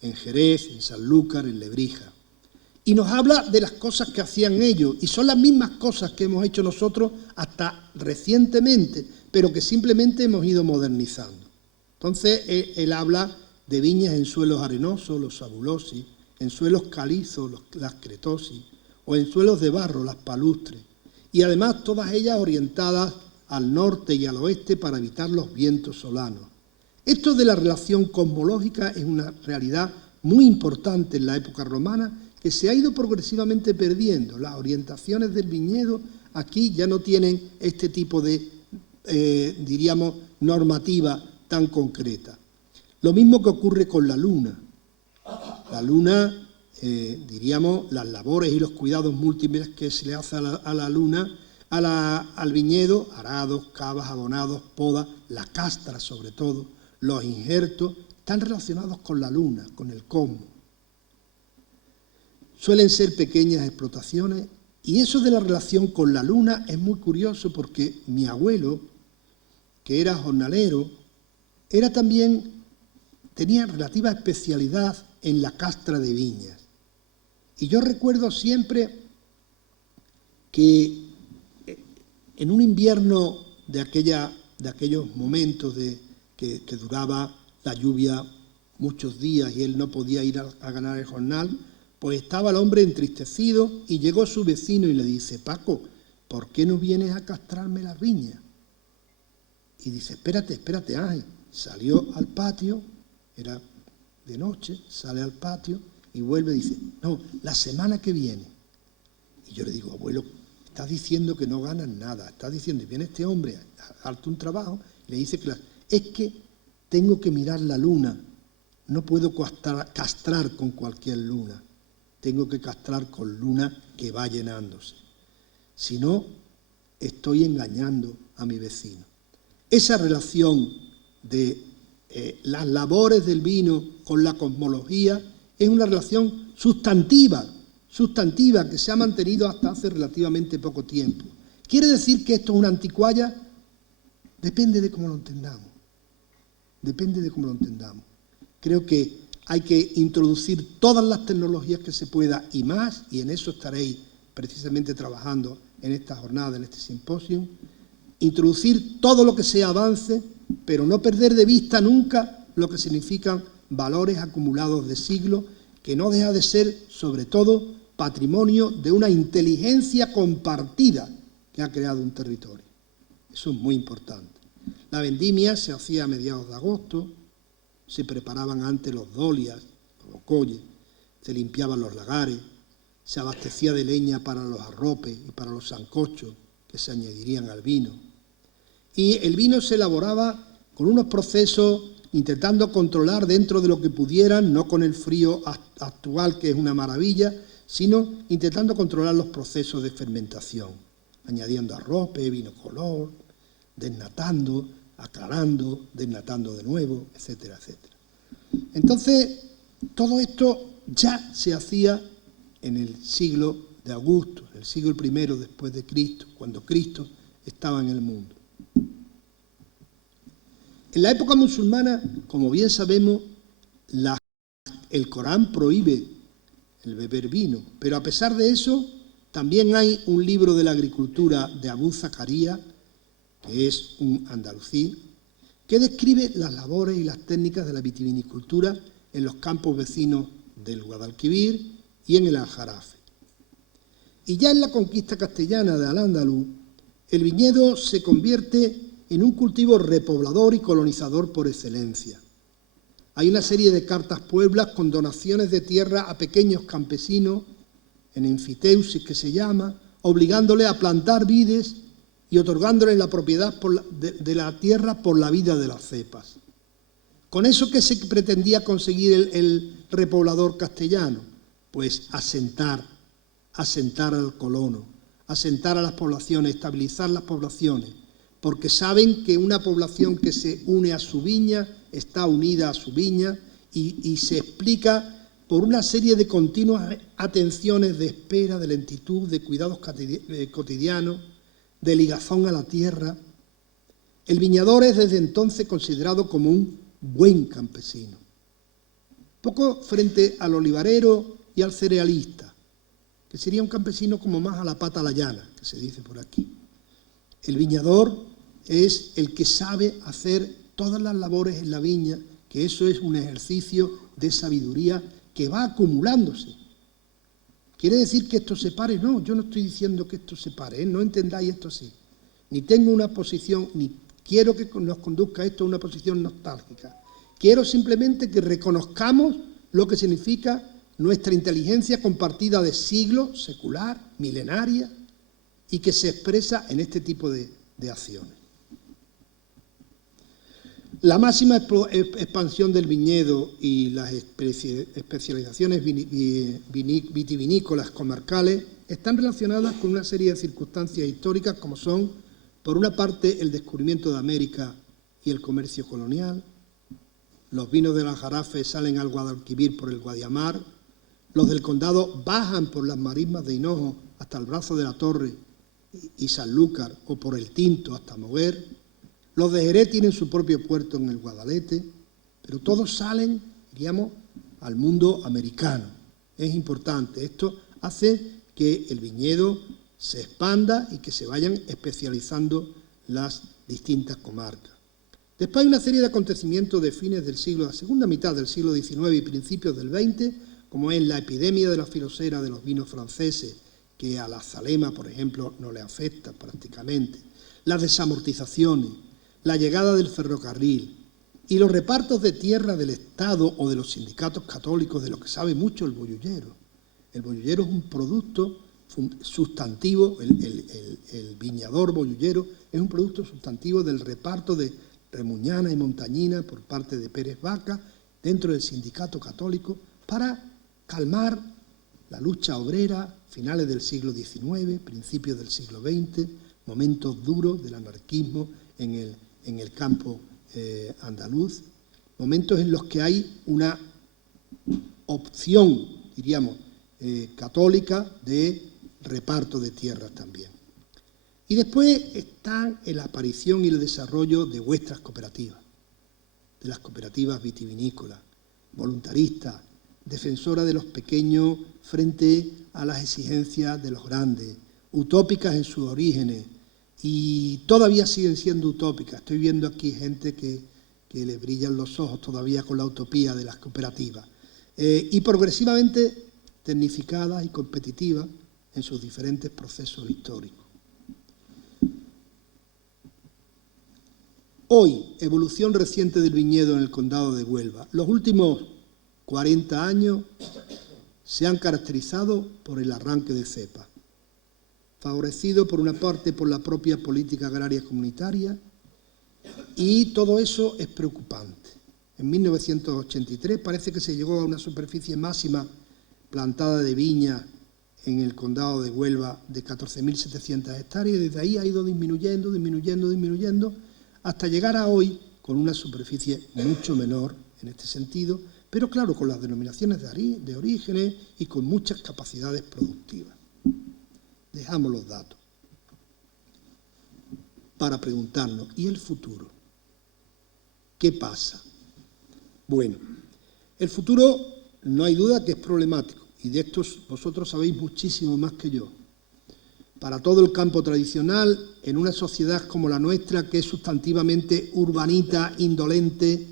en Jerez, en Sanlúcar, en Lebrija. Y nos habla de las cosas que hacían ellos, y son las mismas cosas que hemos hecho nosotros hasta recientemente, pero que simplemente hemos ido modernizando. Entonces, él habla de viñas en suelos arenosos, los sabulosis, en suelos calizos, las cretosis, o en suelos de barro, las palustres, y además todas ellas orientadas al norte y al oeste para evitar los vientos solanos. Esto de la relación cosmológica es una realidad muy importante en la época romana que se ha ido progresivamente perdiendo. Las orientaciones del viñedo aquí ya no tienen este tipo de, diríamos, normativa tan concreta. Lo mismo que ocurre con la luna. La luna, diríamos, las labores y los cuidados múltiples que se le hace a la luna, al viñedo, arados, cavas, abonados, podas, la castra sobre todo, los injertos, están relacionados con la luna, con el cosmos. Suelen ser pequeñas explotaciones y eso de la relación con la luna es muy curioso porque mi abuelo, que era jornalero, tenía relativa especialidad en la castra de viñas. Y yo recuerdo siempre que en un invierno de aquellos momentos que duraba la lluvia muchos días y él no podía ir a ganar el jornal, pues estaba el hombre entristecido y llegó su vecino y le dice: Paco, ¿por qué no vienes a castrarme las viñas? Y dice: espérate, ay. Salió al patio, era de noche, sale al patio y vuelve y dice: no, la semana que viene. Y yo le digo: abuelo, estás diciendo que no ganas nada, estás diciendo, y viene este hombre a darte un trabajo, y le dice: es que tengo que mirar la luna, no puedo castrar con cualquier luna, tengo que castrar con luna que va llenándose. Si no, estoy engañando a mi vecino. Esa relación de las labores del vino con la cosmología es una relación sustantiva que se ha mantenido hasta hace relativamente poco tiempo. ¿Quiere decir que esto es una anticualla? Depende de cómo lo entendamos. Creo que hay que introducir todas las tecnologías que se pueda y más, y en eso estaréis precisamente trabajando en esta jornada, en este simposio, introducir todo lo que sea avance, pero no perder de vista nunca lo que significan valores acumulados de siglos, que no deja de ser, sobre todo, patrimonio de una inteligencia compartida que ha creado un territorio. Eso es muy importante. La vendimia se hacía a mediados de agosto, se preparaban antes los dolias, los colles, se limpiaban los lagares, se abastecía de leña para los arropes y para los sancochos que se añadirían al vino. Y el vino se elaboraba con unos procesos intentando controlar dentro de lo que pudieran, no con el frío actual, que es una maravilla, sino intentando controlar los procesos de fermentación, añadiendo arrope, vino color, desnatando, aclarando, desnatando de nuevo, etcétera, etcétera. Entonces, todo esto ya se hacía en el siglo de Augusto, en el siglo I después de Cristo, cuando Cristo estaba en el mundo. En la época musulmana, como bien sabemos, el Corán prohíbe el beber vino, pero a pesar de eso, también hay un libro de la agricultura de Abu Zakaria, que es un andalusí, que describe las labores y las técnicas de la vitivinicultura en los campos vecinos del Guadalquivir y en el Aljarafe. Y ya en la conquista castellana de Al-Ándalus, el viñedo se convierte en un cultivo repoblador y colonizador por excelencia. Hay una serie de cartas pueblas con donaciones de tierra a pequeños campesinos, en enfiteusis que se llama, obligándole a plantar vides y otorgándole la propiedad de la tierra por la vida de las cepas. ¿Con eso qué se pretendía conseguir el repoblador castellano? Pues asentar asentar al colono, asentar a las poblaciones, estabilizar las poblaciones, porque saben que una población que se une a su viña está unida a su viña y se explica por una serie de continuas atenciones de espera, de lentitud, de cuidados cotidianos, de ligazón a la tierra. El viñador es desde entonces considerado como un buen campesino. Poco frente al olivarero y al cerealista, que sería un campesino como más a la pata a la llana, que se dice por aquí. El viñador es el que sabe hacer todas las labores en la viña, que eso es un ejercicio de sabiduría que va acumulándose. ¿Quiere decir que esto se pare? No, yo no estoy diciendo que esto se pare, ¿eh? No entendáis esto así. Ni tengo una posición, ni quiero que nos conduzca esto a una posición nostálgica. Quiero simplemente que reconozcamos lo que significa nuestra inteligencia compartida de siglos, secular, milenaria, y que se expresa en este tipo de acciones. La máxima expansión del viñedo y las especializaciones vitivinícolas comarcales están relacionadas con una serie de circunstancias históricas como son, por una parte, el descubrimiento de América y el comercio colonial. Los vinos de Aljarafe salen al Guadalquivir por el Guadiamar. Los del condado bajan por las marismas de Hinojo hasta el Brazo de la Torre y Sanlúcar, o por el Tinto hasta Moguer. Los de Jerez tienen su propio puerto en el Guadalete, pero todos salen, diríamos, al mundo americano. Es importante. Esto hace que el viñedo se expanda y que se vayan especializando las distintas comarcas. Después hay una serie de acontecimientos de fines del siglo, la segunda mitad del siglo XIX y principios del XX, como es la epidemia de la filosera de los vinos franceses, que a la Zalema, por ejemplo, no le afecta prácticamente, las desamortizaciones, la llegada del ferrocarril y los repartos de tierra del Estado o de los sindicatos católicos, de lo que sabe mucho el boyullero. El boyullero es un producto sustantivo, el viñador boyullero es un producto sustantivo del reparto de Remuñana y Montañina por parte de Pérez Vaca dentro del sindicato católico para calmar la lucha obrera, finales del siglo XIX, principios del siglo XX, momentos duros del anarquismo en el campo andaluz, momentos en los que hay una opción, diríamos, católica de reparto de tierras también. Y después está la aparición y el desarrollo de vuestras cooperativas, de las cooperativas vitivinícolas, voluntaristas, defensoras de los pequeños frente a las exigencias de los grandes, utópicas en sus orígenes, y todavía siguen siendo utópicas. Estoy viendo aquí gente que le brillan los ojos todavía con la utopía de las cooperativas, y progresivamente tecnificadas y competitivas en sus diferentes procesos históricos. Hoy, evolución reciente del viñedo en el condado de Huelva. Los últimos 40 años se han caracterizado por el arranque de cepa, favorecido por una parte por la propia política agraria comunitaria, y todo eso es preocupante. En 1983 parece que se llegó a una superficie máxima plantada de viña en el condado de Huelva de 14.700 hectáreas, y desde ahí ha ido disminuyendo, hasta llegar a hoy con una superficie mucho menor en este sentido, pero claro, con las denominaciones de orígenes y con muchas capacidades productivas. Dejamos los datos para preguntarnos, ¿y el futuro? ¿Qué pasa? Bueno, el futuro no hay duda que es problemático, y de esto vosotros sabéis muchísimo más que yo. Para todo el campo tradicional, en una sociedad como la nuestra, que es sustantivamente urbanita, indolente,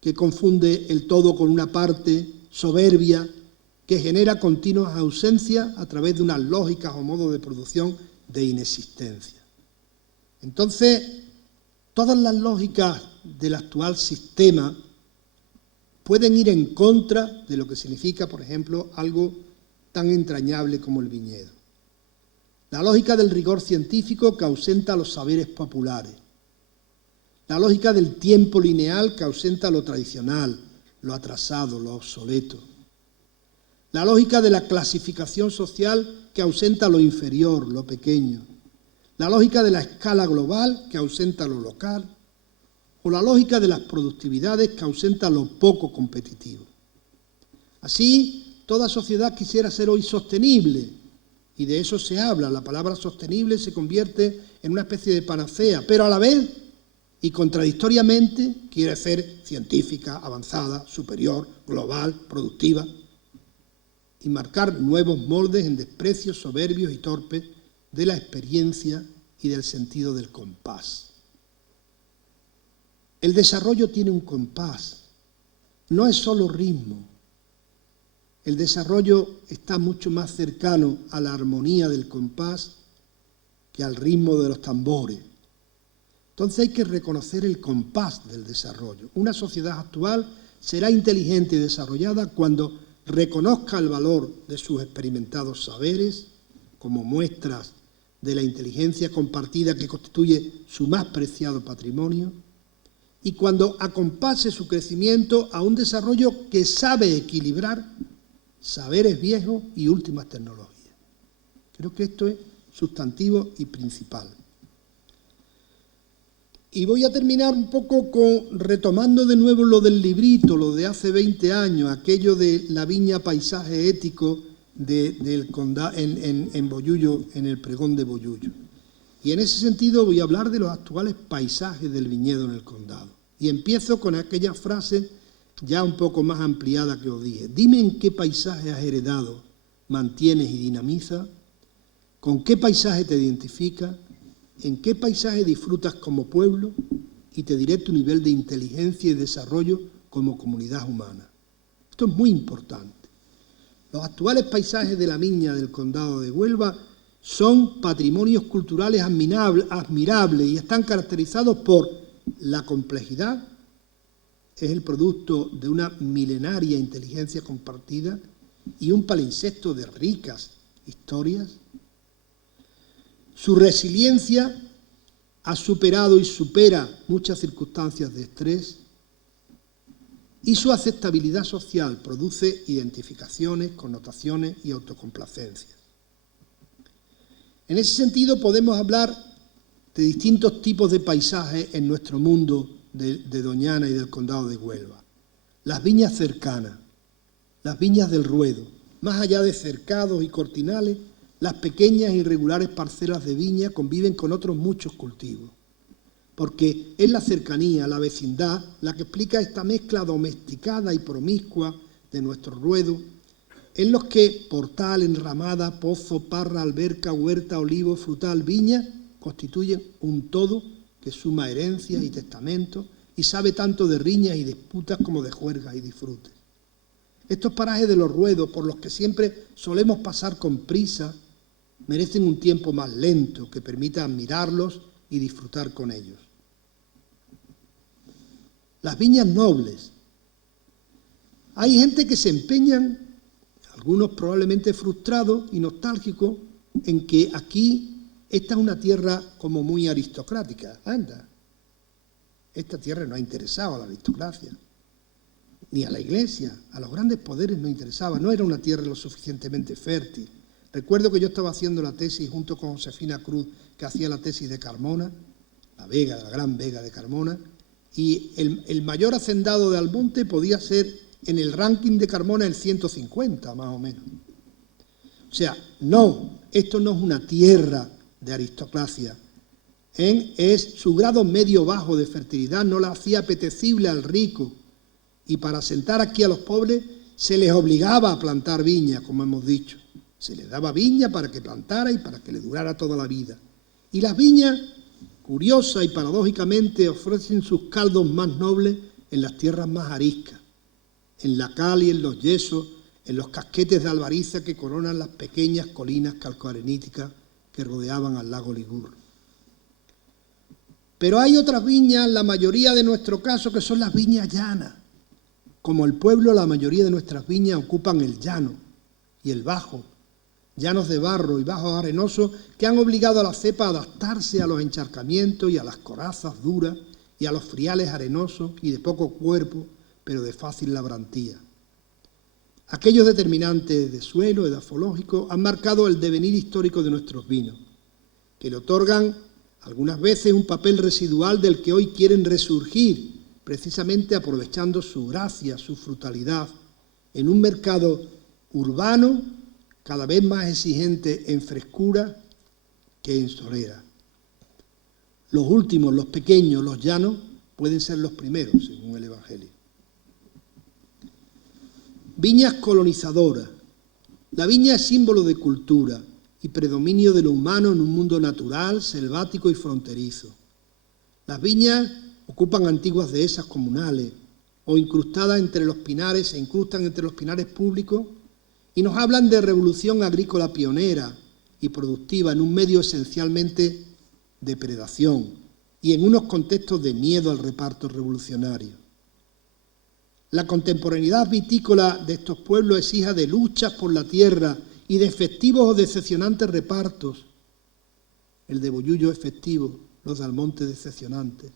que confunde el todo con una parte, soberbia, que genera continuas ausencias a través de unas lógicas o modos de producción de inexistencia. Entonces, todas las lógicas del actual sistema pueden ir en contra de lo que significa, por ejemplo, algo tan entrañable como el viñedo. La lógica del rigor científico que ausenta los saberes populares. La lógica del tiempo lineal que ausenta lo tradicional, lo atrasado, lo obsoleto. la lógica de la clasificación social que ausenta lo inferior, lo pequeño, la lógica de la escala global que ausenta lo local, o la lógica de las productividades que ausenta lo poco competitivo. Así, toda sociedad quisiera ser hoy sostenible, y de eso se habla. La palabra sostenible se convierte en una especie de panacea, pero a la vez y contradictoriamente quiere ser científica, avanzada, superior, global, productiva, y marcar nuevos moldes en desprecios soberbios y torpes de la experiencia y del sentido del compás. El desarrollo tiene un compás, no es solo ritmo. El desarrollo está mucho más cercano a la armonía del compás que al ritmo de los tambores. Entonces hay que reconocer el compás del desarrollo. Una sociedad actual será inteligente y desarrollada cuando reconozca el valor de sus experimentados saberes como muestras de la inteligencia compartida que constituye su más preciado patrimonio, y cuando acompase su crecimiento a un desarrollo que sabe equilibrar saberes viejos y últimas tecnologías. Creo que esto es sustantivo y principal. Y voy a terminar un poco retomando de nuevo lo del librito, lo de hace 20 años, aquello de la viña paisaje ético en Bollullo, en el pregón de Bollullo. Y en ese sentido voy a hablar de los actuales paisajes del viñedo en el condado. Y empiezo con aquella frase ya un poco más ampliada que os dije. Dime en qué paisaje has heredado, mantienes y dinamizas, con qué paisaje te identificas, en qué paisaje disfrutas como pueblo, y te diré tu nivel de inteligencia y desarrollo como comunidad humana. Esto es muy importante. Los actuales paisajes de la viña del condado de Huelva son patrimonios culturales admirables y están caracterizados por la complejidad, es el producto de una milenaria inteligencia compartida y un palimpsesto de ricas historias. Su resiliencia ha superado y supera muchas circunstancias de estrés, y su aceptabilidad social produce identificaciones, connotaciones y autocomplacencias. En ese sentido podemos hablar de distintos tipos de paisajes en nuestro mundo de Doñana y del condado de Huelva. Las viñas cercanas, las viñas del ruedo, más allá de cercados y cortinales, las pequeñas e irregulares parcelas de viña conviven con otros muchos cultivos, porque es la cercanía, la vecindad, la que explica esta mezcla domesticada y promiscua de nuestro ruedo, en los que portal, enramada, pozo, parra, alberca, huerta, olivo, frutal, viña, constituyen un todo que suma herencias y testamentos y sabe tanto de riñas y disputas como de juergas y disfrutes. Estos parajes de los ruedos, por los que siempre solemos pasar con prisa, merecen un tiempo más lento que permita admirarlos y disfrutar con ellos. Las viñas nobles. Hay gente que se empeñan, algunos probablemente frustrados y nostálgicos, en que aquí esta es una tierra como muy aristocrática. Anda, esta tierra no ha interesado a la aristocracia, ni a la Iglesia, a los grandes poderes no interesaba, no era una tierra lo suficientemente fértil. Recuerdo que yo estaba haciendo la tesis junto con Josefina Cruz, que hacía la tesis de Carmona, la gran Vega de Carmona, y el mayor hacendado de Almonte podía ser en el ranking de Carmona el 150, más o menos. O sea, no, esto no es una tierra de aristocracia. Es su grado medio-bajo de fertilidad, no la hacía apetecible al rico, y para sentar aquí a los pobres se les obligaba a plantar viña, como hemos dicho. Se les daba viña para que plantara y para que le durara toda la vida. Y las viñas, curiosa y paradójicamente, ofrecen sus caldos más nobles en las tierras más ariscas, en la cal y en los yesos, en los casquetes de albariza que coronan las pequeñas colinas calcoareníticas que rodeaban al lago Ligur. Pero hay otras viñas, la mayoría de nuestro caso, que son las viñas llanas. Como el pueblo, la mayoría de nuestras viñas ocupan el llano y el bajo, llanos de barro y bajos arenosos que han obligado a la cepa a adaptarse a los encharcamientos y a las corazas duras y a los friales arenosos y de poco cuerpo, pero de fácil labrantía. Aquellos determinantes de suelo, edafológico, han marcado el devenir histórico de nuestros vinos, que le otorgan algunas veces un papel residual del que hoy quieren resurgir, precisamente aprovechando su gracia, su frutalidad, en un mercado urbano cada vez más exigente en frescura que en solera. Los últimos, los pequeños, los llanos, pueden ser los primeros, según el Evangelio. Viñas colonizadoras. La viña es símbolo de cultura y predominio de lo humano en un mundo natural, selvático y fronterizo. Las viñas ocupan antiguas dehesas comunales o incrustadas entre los pinares, se incrustan entre los pinares públicos y nos hablan de revolución agrícola pionera y productiva en un medio esencialmente de predación y en unos contextos de miedo al reparto revolucionario. La contemporaneidad vitícola de estos pueblos es hija de luchas por la tierra y de efectivos o decepcionantes repartos. El de Bollullo efectivo, los de Almonte decepcionantes.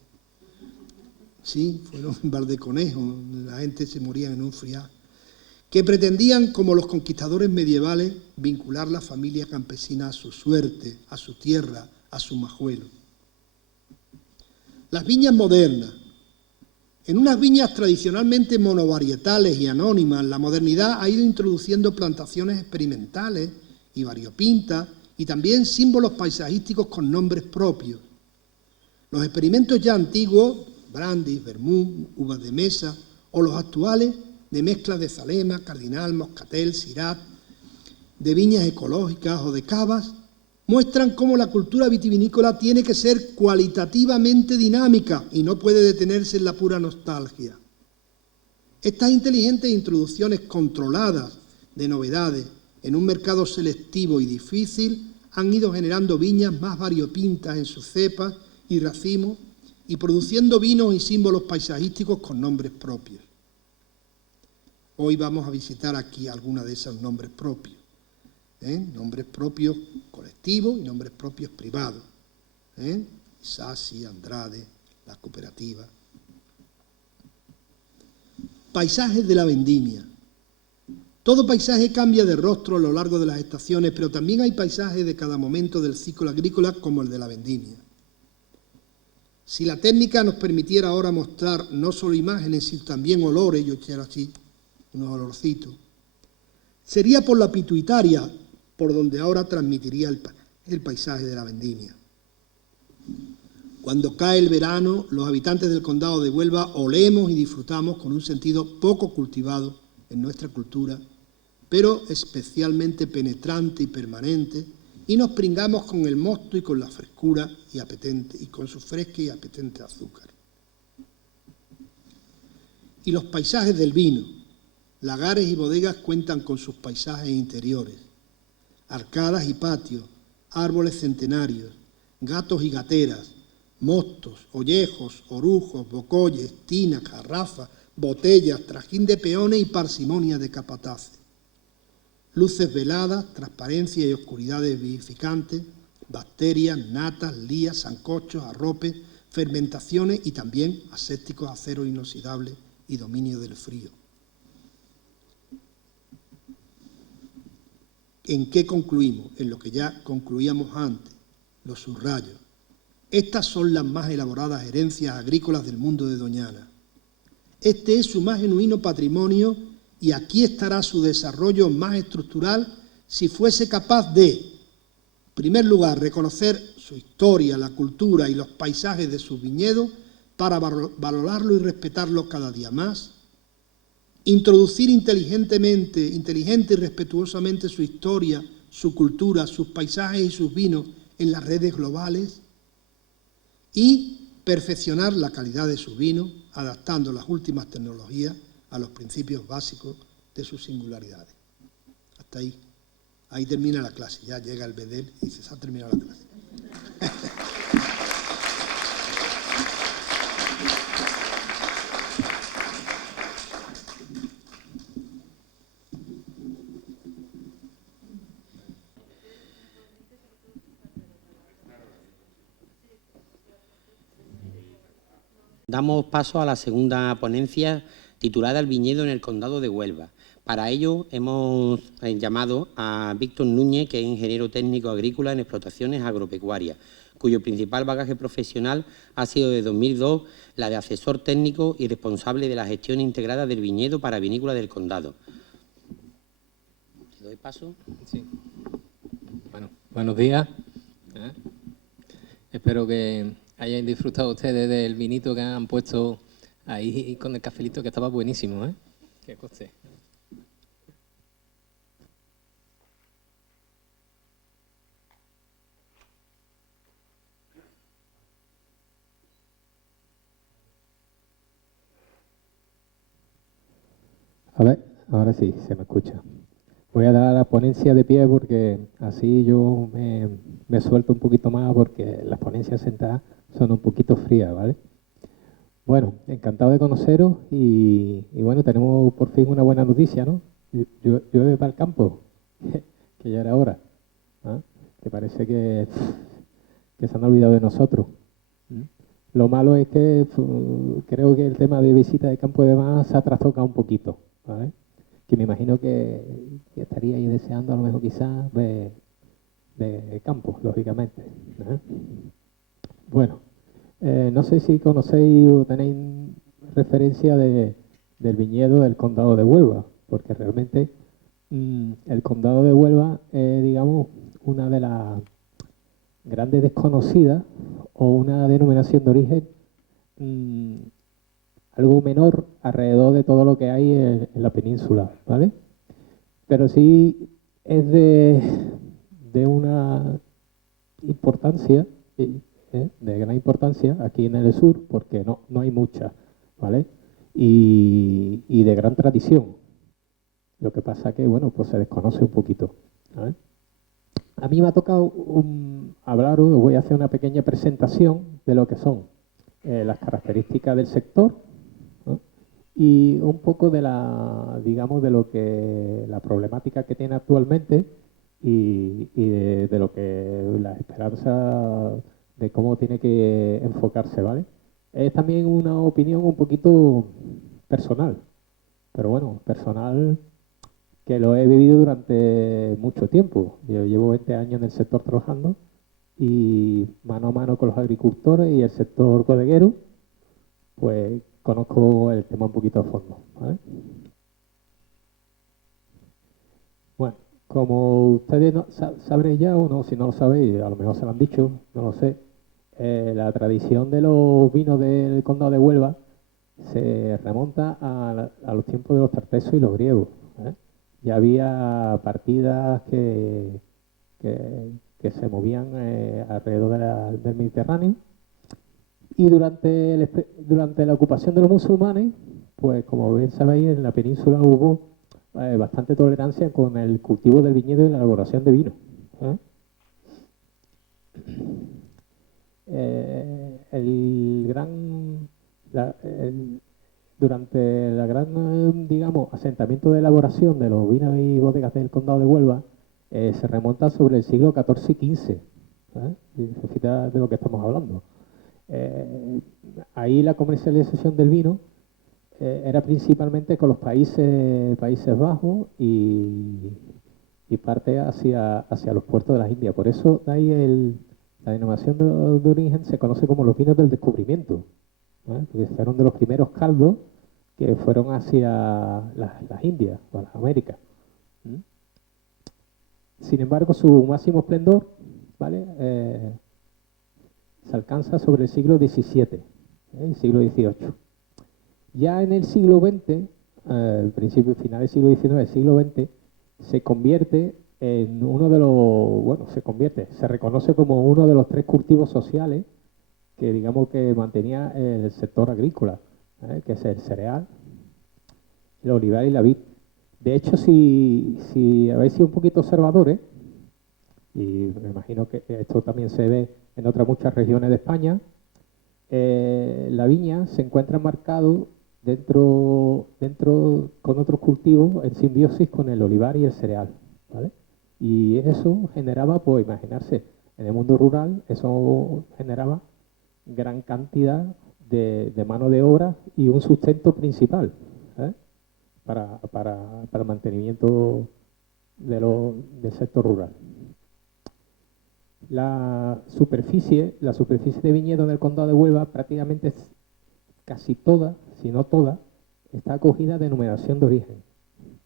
Sí, fueron en Valdeconejo, la gente se moría en un friar. Que pretendían, como los conquistadores medievales, vincular la familia campesina a su suerte, a su tierra, a su majuelo. Las viñas modernas. En unas viñas tradicionalmente monovarietales y anónimas, la modernidad ha ido introduciendo plantaciones experimentales y variopintas y también símbolos paisajísticos con nombres propios. Los experimentos ya antiguos, brandis, vermú, uvas de mesa, o los actuales de mezclas de zalema, cardinal, moscatel, syrah, de viñas ecológicas o de cavas, muestran cómo la cultura vitivinícola tiene que ser cualitativamente dinámica y no puede detenerse en la pura nostalgia. Estas inteligentes introducciones controladas de novedades en un mercado selectivo y difícil han ido generando viñas más variopintas en sus cepas y racimos y produciendo vinos y símbolos paisajísticos con nombres propios. Hoy vamos a visitar aquí algunos de esos nombres propios. Nombres propios colectivos y nombres propios privados. Sassi, Andrade, la cooperativa. Paisajes de la vendimia. Todo paisaje cambia de rostro a lo largo de las estaciones, pero también hay paisajes de cada momento del ciclo agrícola como el de la vendimia. Si la técnica nos permitiera ahora mostrar no solo imágenes, sino también olores, yo quiero así unos olorcitos, sería por la pituitaria, por donde ahora transmitiría el paisaje de la vendimia. Cuando cae el verano, los habitantes del condado de Huelva olemos y disfrutamos con un sentido poco cultivado en nuestra cultura, pero especialmente penetrante y permanente, y nos pringamos con el mosto y con la frescura y apetente, y con su fresca y apetente azúcar. Y los paisajes del vino. Lagares y bodegas cuentan con sus paisajes interiores. Arcadas y patios, árboles centenarios, gatos y gateras, mostos, ollejos, orujos, bocolles, tinas, garrafas, botellas, trajín de peones y parsimonia de capataces. Luces veladas, transparencia y oscuridades vivificantes, bacterias, natas, lías, sancochos, arropes, fermentaciones y también asépticos, aceros inoxidables y dominio del frío. ¿En qué concluimos? En lo que ya concluíamos antes, los subrayos. Estas son las más elaboradas herencias agrícolas del mundo de Doñana. Este es su más genuino patrimonio y aquí estará su desarrollo más estructural si fuese capaz de, en primer lugar, reconocer su historia, la cultura y los paisajes de sus viñedos para valorarlo y respetarlo cada día más, introducir inteligente y respetuosamente su historia, su cultura, sus paisajes y sus vinos en las redes globales y perfeccionar la calidad de sus vinos, adaptando las últimas tecnologías a los principios básicos de sus singularidades. Hasta ahí. Ahí termina la clase. Ya llega el bedel y se ha terminado la clase. Damos paso a la segunda ponencia titulada El viñedo en el condado de Huelva, Para ello hemos llamado a Víctor Núñez, que es ingeniero técnico agrícola en explotaciones agropecuarias, cuyo principal bagaje profesional ha sido de 2002 la de asesor técnico y responsable de la gestión integrada del viñedo para Vinícola del Condado. ¿Te doy paso? Sí. Bueno, buenos días. Espero que hayan disfrutado ustedes del vinito que han puesto ahí con el cafelito, que estaba buenísimo, ¿eh? Que coste. A ver, ahora sí, se me escucha. Voy a dar la ponencia de pie porque así yo me suelto un poquito más, porque las ponencias sentadas son un poquito frías, ¿vale? Bueno, encantado de conoceros y bueno, tenemos por fin una buena noticia, ¿no? Llueve para el campo, que ya era hora, ¿ah? Que parece que se han olvidado de nosotros. Lo malo es que creo que el tema de visita de campo de más se ha trastocado un poquito, ¿vale? Que me imagino que estaríais deseando a lo mejor quizás de campo, lógicamente, ¿eh? Bueno, no sé si conocéis o tenéis referencia del viñedo del Condado de Huelva, porque realmente el Condado de Huelva es, digamos, una de las grandes desconocidas o una denominación de origen algo menor alrededor de todo lo que hay en la península, ¿vale? Pero sí es de una importancia, de gran importancia aquí en el sur, porque no hay mucha, ¿vale? Y de gran tradición. Lo que pasa que, bueno, pues se desconoce un poquito, ¿vale? A mí me ha tocado hablaros, os voy a hacer una pequeña presentación de lo que son las características del sector, ¿no? Y un poco de digamos, de lo que la problemática que tiene actualmente y de lo que la esperanza de cómo tiene que enfocarse, ¿vale? Es también una opinión un poquito personal, pero bueno, personal, que lo he vivido durante mucho tiempo. Yo llevo 20 años en el sector trabajando y mano a mano con los agricultores y el sector bodeguero, pues conozco el tema un poquito a fondo, ¿vale? Bueno, como ustedes sabréis ya, o no, si no lo sabéis, a lo mejor se lo han dicho, no lo sé, la tradición de los vinos del Condado de Huelva se remonta a los tiempos de los tartesos y los griegos, ¿eh? Ya había partidas que se movían alrededor del Mediterráneo, y durante la ocupación de los musulmanes, pues como bien sabéis, en la península hubo bastante tolerancia con el cultivo del viñedo y la elaboración de vino, ¿eh? Durante la gran, digamos, asentamiento de elaboración de los vinos y bodegas del Condado de Huelva, se remonta sobre el siglo XIV y XV, ¿eh? Y se cita de lo que estamos hablando. Ahí la comercialización del vino era principalmente con los Países Bajos y parte hacia los puertos de las Indias. Por eso de ahí la denominación de origen se conoce como los vinos del descubrimiento, ¿eh? Porque fueron de los primeros caldos que fueron hacia las Indias o las Américas. Sin embargo, su máximo esplendor, ¿vale? Se alcanza sobre el siglo XVII, el siglo XVIII. Ya en el siglo XX, principio y final del siglo XIX, el siglo XX, se convierte en uno de los, se reconoce como uno de los 3 cultivos sociales que, digamos, que mantenía el sector agrícola, que es el cereal, el olivar y la vid. De hecho, si habéis sido un poquito observadores, y me imagino que esto también se ve en otras muchas regiones de España, la viña se encuentra marcado dentro con otros cultivos en simbiosis con el olivar y el cereal, ¿vale? Y eso generaba, pues imaginarse, en el mundo rural, eso generaba gran cantidad de mano de obra y un sustento principal, ¿eh? para el mantenimiento del sector rural. La superficie de viñedo en el condado de Huelva prácticamente es casi toda, si no toda, está acogida de denominación de origen,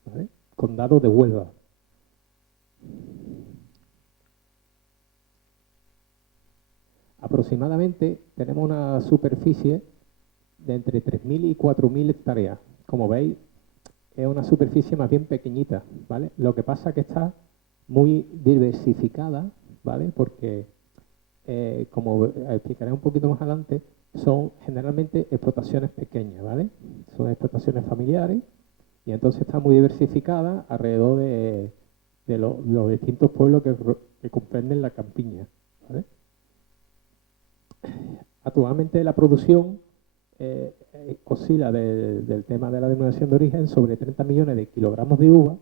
¿vale? Condado de Huelva. Aproximadamente tenemos una superficie de entre 3.000 y 4.000 hectáreas. Como veis, es una superficie más bien pequeñita, ¿vale? Lo que pasa es que está muy diversificada, ¿vale? Porque, como explicaré un poquito más adelante, son generalmente explotaciones pequeñas, ¿vale? Son explotaciones familiares y entonces está muy diversificada alrededor de los distintos pueblos que comprenden la campiña, ¿vale? Actualmente la producción oscila del tema de la denominación de origen sobre 30 millones de kilogramos de uva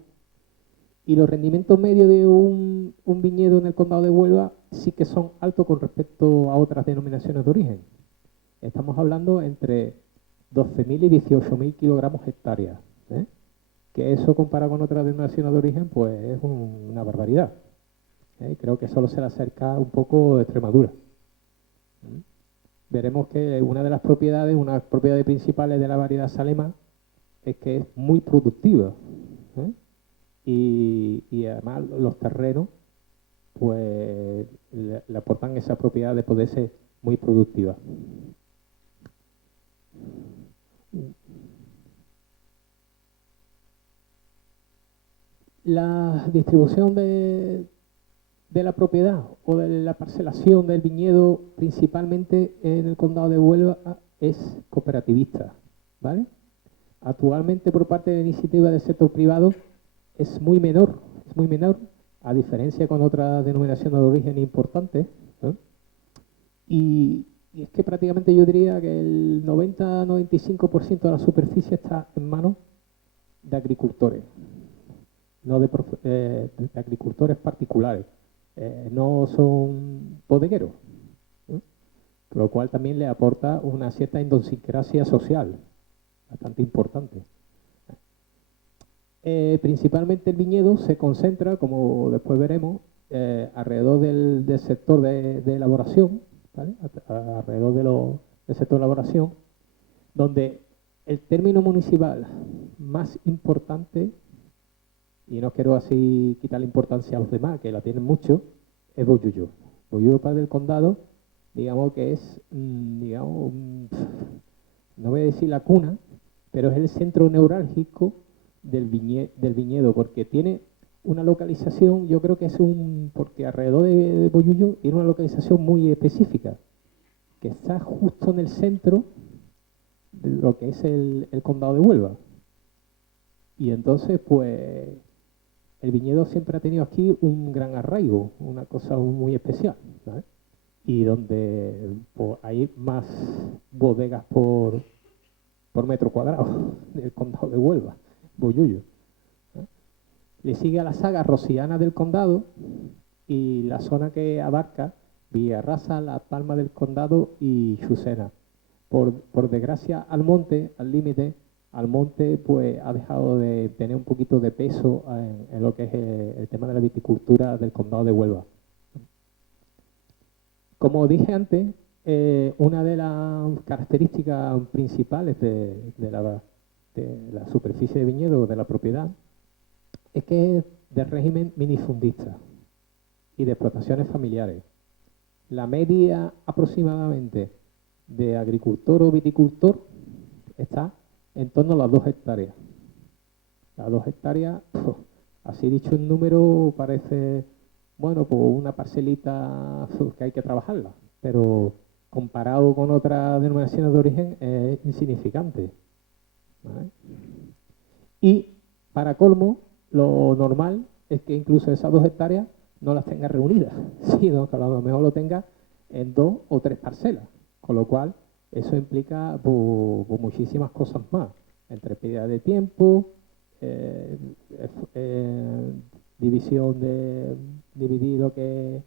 y los rendimientos medios de un viñedo en el condado de Huelva sí que son altos con respecto a otras denominaciones de origen. Estamos hablando entre 12.000 y 18.000 kilogramos hectáreas, ¿eh? Que eso comparado con otras denominaciones de origen pues es una barbaridad, ¿eh? Creo que solo se le acerca un poco de Extremadura. Veremos que una de las propiedades principales de la variedad Salema es que es muy productiva, ¿eh? Y además los terrenos pues le aportan esa propiedad de poder ser muy productiva. La distribución de la propiedad o de la parcelación del viñedo principalmente en el condado de Huelva es cooperativista, ¿vale? Actualmente por parte de la iniciativa del sector privado es muy menor, a diferencia con otras denominaciones de origen importantes, ¿eh? Y es que prácticamente yo diría que el 90-95% de la superficie está en manos de agricultores, no de agricultores particulares. No son bodegueros, ¿eh? Lo cual también le aporta una cierta idiosincrasia social bastante importante. Principalmente el viñedo se concentra, como después veremos, alrededor del sector de elaboración, ¿vale? Alrededor del sector de elaboración, donde el término municipal más importante, y no quiero así quitarle importancia a los demás, que la tienen mucho, es Bollullo. Bollullo, padre del condado, digamos que es, no voy a decir la cuna, pero es el centro neurálgico del viñedo, porque tiene una localización, yo creo que es porque alrededor de Bollullo tiene una localización muy específica, que está justo en el centro de lo que es el condado de Huelva. Y entonces, pues, el viñedo siempre ha tenido aquí un gran arraigo, una cosa muy especial, ¿sabes? Y donde pues, hay más bodegas por metro cuadrado del condado de Huelva, Bollullo, ¿eh? Le sigue a la saga rosiana del condado y la zona que abarca Villarrasa, La Palma del Condado y Chucena. Por desgracia, Almonte, al límite, Almonte pues ha dejado de tener un poquito de peso en lo que es el tema de la viticultura del condado de Huelva. Como dije antes, una de las características principales de la superficie de viñedo, de la propiedad, es que es de régimen minifundista y de explotaciones familiares. La media aproximadamente de agricultor o viticultor está en torno a las 2 hectáreas. Las 2 hectáreas, así dicho en número, parece, bueno, pues una parcelita que hay que trabajarla, pero comparado con otras denominaciones de origen es insignificante, ¿vale? Y para colmo, lo normal es que incluso esas 2 hectáreas no las tenga reunidas, sino que a lo mejor lo tenga en 2 o 3 parcelas, con lo cual eso implica pues, muchísimas cosas más, entre pérdida de tiempo, dividir lo que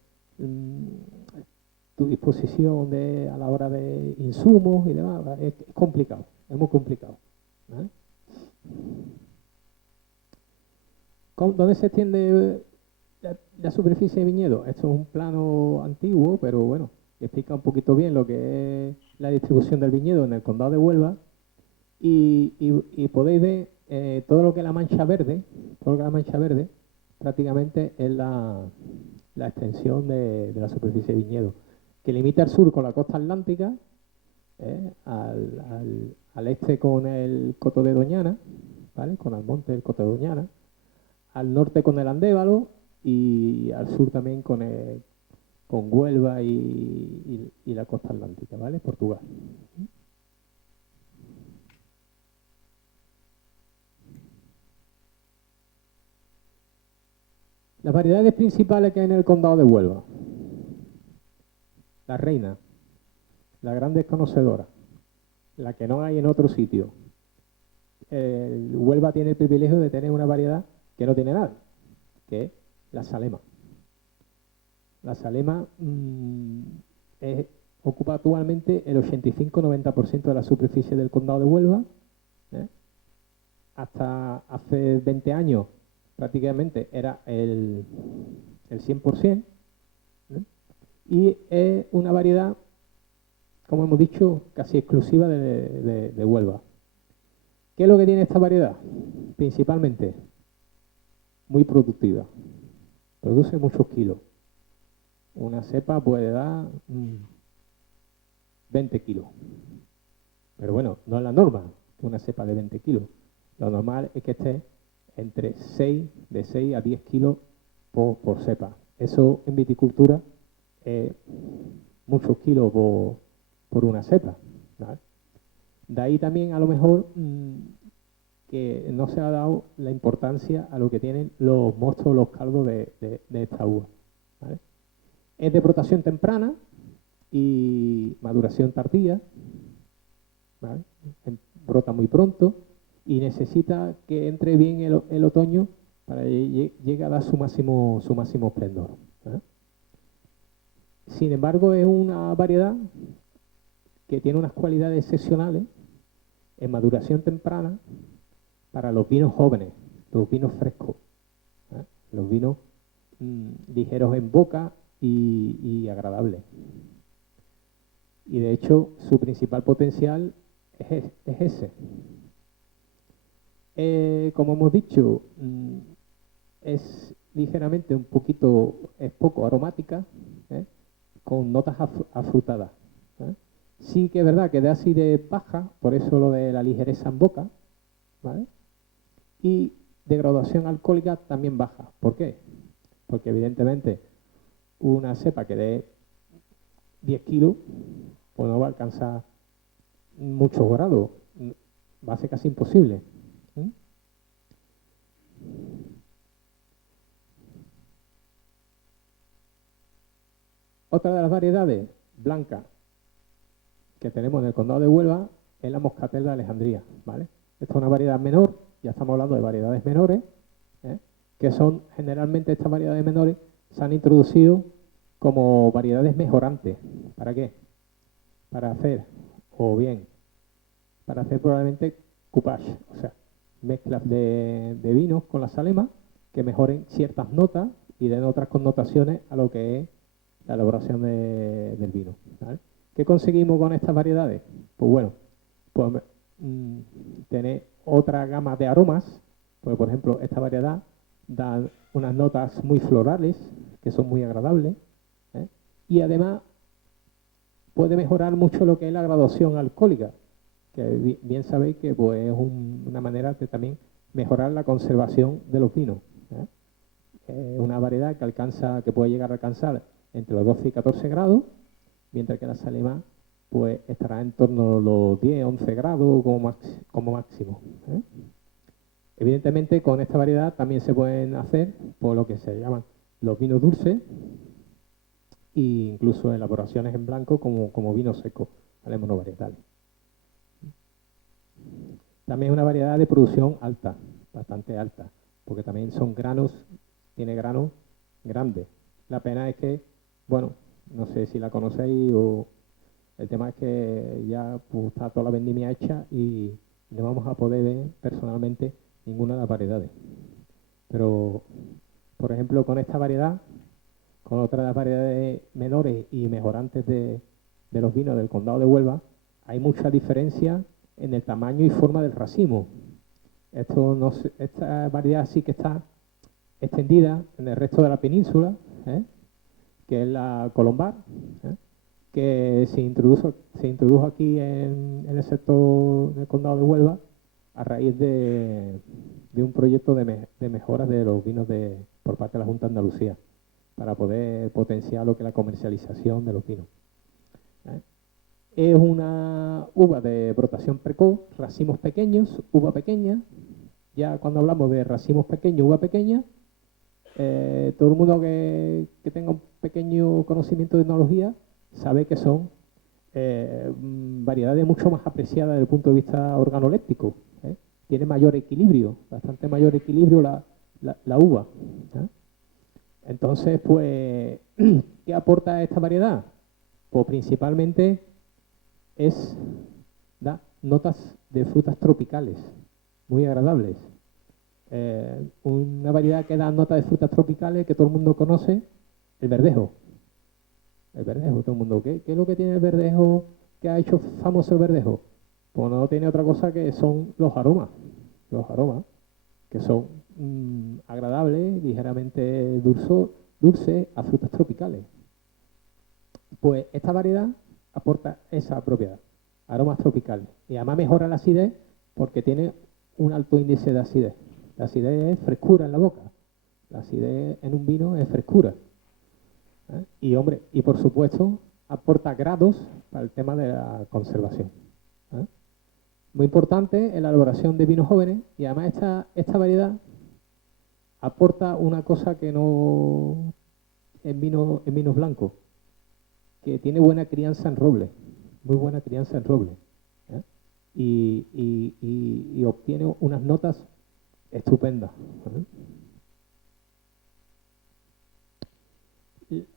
tu disposición a la hora de insumos y demás, es complicado, es muy complicado, ¿vale? ¿Dónde se extiende la superficie de viñedo? Esto es un plano antiguo, pero bueno, explica un poquito bien lo que es la distribución del viñedo en el condado de Huelva. Y podéis ver todo lo que es la mancha verde, prácticamente es la extensión de la superficie de viñedo, que limita al sur con la costa atlántica, al este con el Coto de Doñana, ¿vale? Con Almonte del Coto de Doñana, al norte con el Andévalo y al sur también con Huelva y la costa atlántica, ¿vale? Portugal. Las variedades principales que hay en el condado de Huelva. La reina, la gran desconocedora, la que no hay en otro sitio. Huelva tiene el privilegio de tener una variedad que no tiene nada, que es la Salema. La Salema ocupa actualmente el 85-90% de la superficie del condado de Huelva. Hasta hace 20 años prácticamente era el 100%. Y es una variedad, como hemos dicho, casi exclusiva de Huelva. ¿Qué es lo que tiene esta variedad? Principalmente, muy productiva. Produce muchos kilos. Una cepa puede dar 20 kilos. Pero bueno, no es la norma, una cepa de 20 kilos. Lo normal es que esté entre de 6 a 10 kilos por cepa. Eso en viticultura es muchos kilos por una cepa, ¿vale? De ahí también a lo mejor que no se ha dado la importancia a lo que tienen los mostos, los caldos de esta uva, ¿vale? Es de brotación temprana y maduración tardía, ¿vale? Brota muy pronto y necesita que entre bien el otoño para que llegue a dar su máximo esplendor, ¿eh? Sin embargo, es una variedad que tiene unas cualidades excepcionales en maduración temprana para los vinos jóvenes, los vinos frescos, ¿eh? Los vinos ligeros en boca y agradables. Y de hecho, su principal potencial es ese. Como hemos dicho, es ligeramente es poco aromática, ¿eh? Con notas afrutadas, ¿eh? Sí que es verdad que de acidez baja, por eso lo de la ligereza en boca, ¿vale? Y de graduación alcohólica también baja. ¿Por qué? Porque evidentemente una cepa que dé 10 kilos, pues no va a alcanzar muchos grados, va a ser casi imposible. Otra de las variedades blancas que tenemos en el condado de Huelva es la Moscatel de Alejandría, ¿vale? Esta es una variedad menor, ya estamos hablando de variedades menores, que son generalmente estas variedades menores se han introducido como variedades mejorantes. ¿Para qué? Para hacer probablemente coupage, o sea, mezclas de vinos con la Salema que mejoren ciertas notas y den otras connotaciones a lo que es la elaboración del vino, ¿vale? ¿Qué conseguimos con estas variedades? Pues bueno, tener otra gama de aromas, porque por ejemplo esta variedad da unas notas muy florales que son muy agradables, ¿eh? Y además puede mejorar mucho lo que es la graduación alcohólica, que bien sabéis que pues, es una manera de también mejorar la conservación de los vinos, ¿eh? Una variedad que puede llegar a alcanzar entre los 12 y 14 grados, mientras que la Salema pues estará en torno a los 10, 11 grados como máximo, ¿eh? Evidentemente con esta variedad también se pueden hacer por lo que se llaman los vinos dulces e incluso elaboraciones en blanco como vino seco, ¿vale? Monovarietales. También es una variedad de producción alta, bastante alta, porque también tiene granos grandes. La pena es que, bueno, no sé si la conocéis o el tema es que ya pues, está toda la vendimia hecha y no vamos a poder ver personalmente ninguna de las variedades. Pero por ejemplo, con esta variedad, con otras variedades menores y mejorantes de los vinos del Condado de Huelva, hay mucha diferencia en el tamaño y forma del racimo. Esta variedad sí que está extendida en el resto de la península, que es la Colombar, que se introdujo aquí en el sector del Condado de Huelva a raíz de un proyecto de mejoras de los vinos por parte de la Junta de Andalucía, para poder potenciar lo que es la comercialización de los vinos. Es una uva de brotación precoz, racimos pequeños, uva pequeña. Ya cuando hablamos de racimos pequeños, uva pequeña, todo el mundo que tenga un pequeño conocimiento de etnología sabe que son variedades mucho más apreciadas desde el punto de vista organoléptico. Tiene mayor equilibrio, bastante mayor equilibrio la uva. Entonces, pues, ¿qué aporta esta variedad? Pues principalmente da notas de frutas tropicales, muy agradables. Una variedad que da notas de frutas tropicales que todo el mundo conoce, el verdejo. El verdejo, todo el mundo. ¿Qué es lo que tiene el verdejo que ha hecho famoso el verdejo? Pues no tiene otra cosa que son los aromas, que son agradables, ligeramente dulces a frutas tropicales. Pues esta variedad aporta esa propiedad, aromas tropicales. Y además mejora la acidez porque tiene un alto índice de acidez. La acidez es frescura en la boca. La acidez en un vino es frescura. Y, hombre, y por supuesto, aporta grados para el tema de la conservación. Muy importante en la elaboración de vinos jóvenes, y además esta variedad aporta una cosa que no en vinos blancos, que tiene buena crianza en roble, muy buena crianza en roble, y obtiene unas notas estupendas.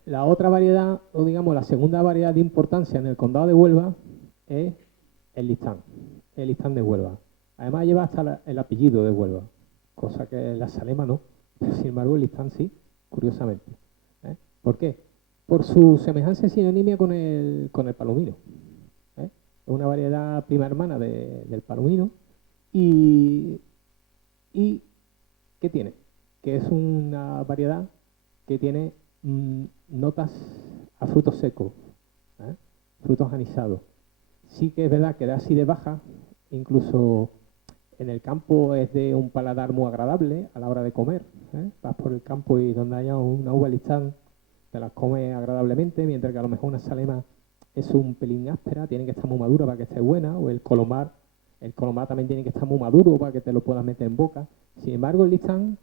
La otra variedad, o digamos la segunda variedad de importancia en el Condado de Huelva, es el listán de Huelva. Además lleva hasta el apellido de Huelva, cosa que la salema no, pero sin embargo el listán sí, curiosamente. ¿Por qué? Por su semejanza y sinonimia con el palomino. Es una variedad prima hermana del palomino. ¿Y qué tiene? Que es una variedad que tiene notas a frutos secos, frutos anisados. Sí que es verdad que da acidez baja, incluso en el campo es de un paladar muy agradable a la hora de comer. Vas por el campo y donde haya una uva listán te las comes agradablemente, mientras que a lo mejor una salema es un pelín áspera, tiene que estar muy madura para que esté buena, o el colomar también tiene que estar muy maduro para que te lo puedas meter en boca. Sin embargo, el listán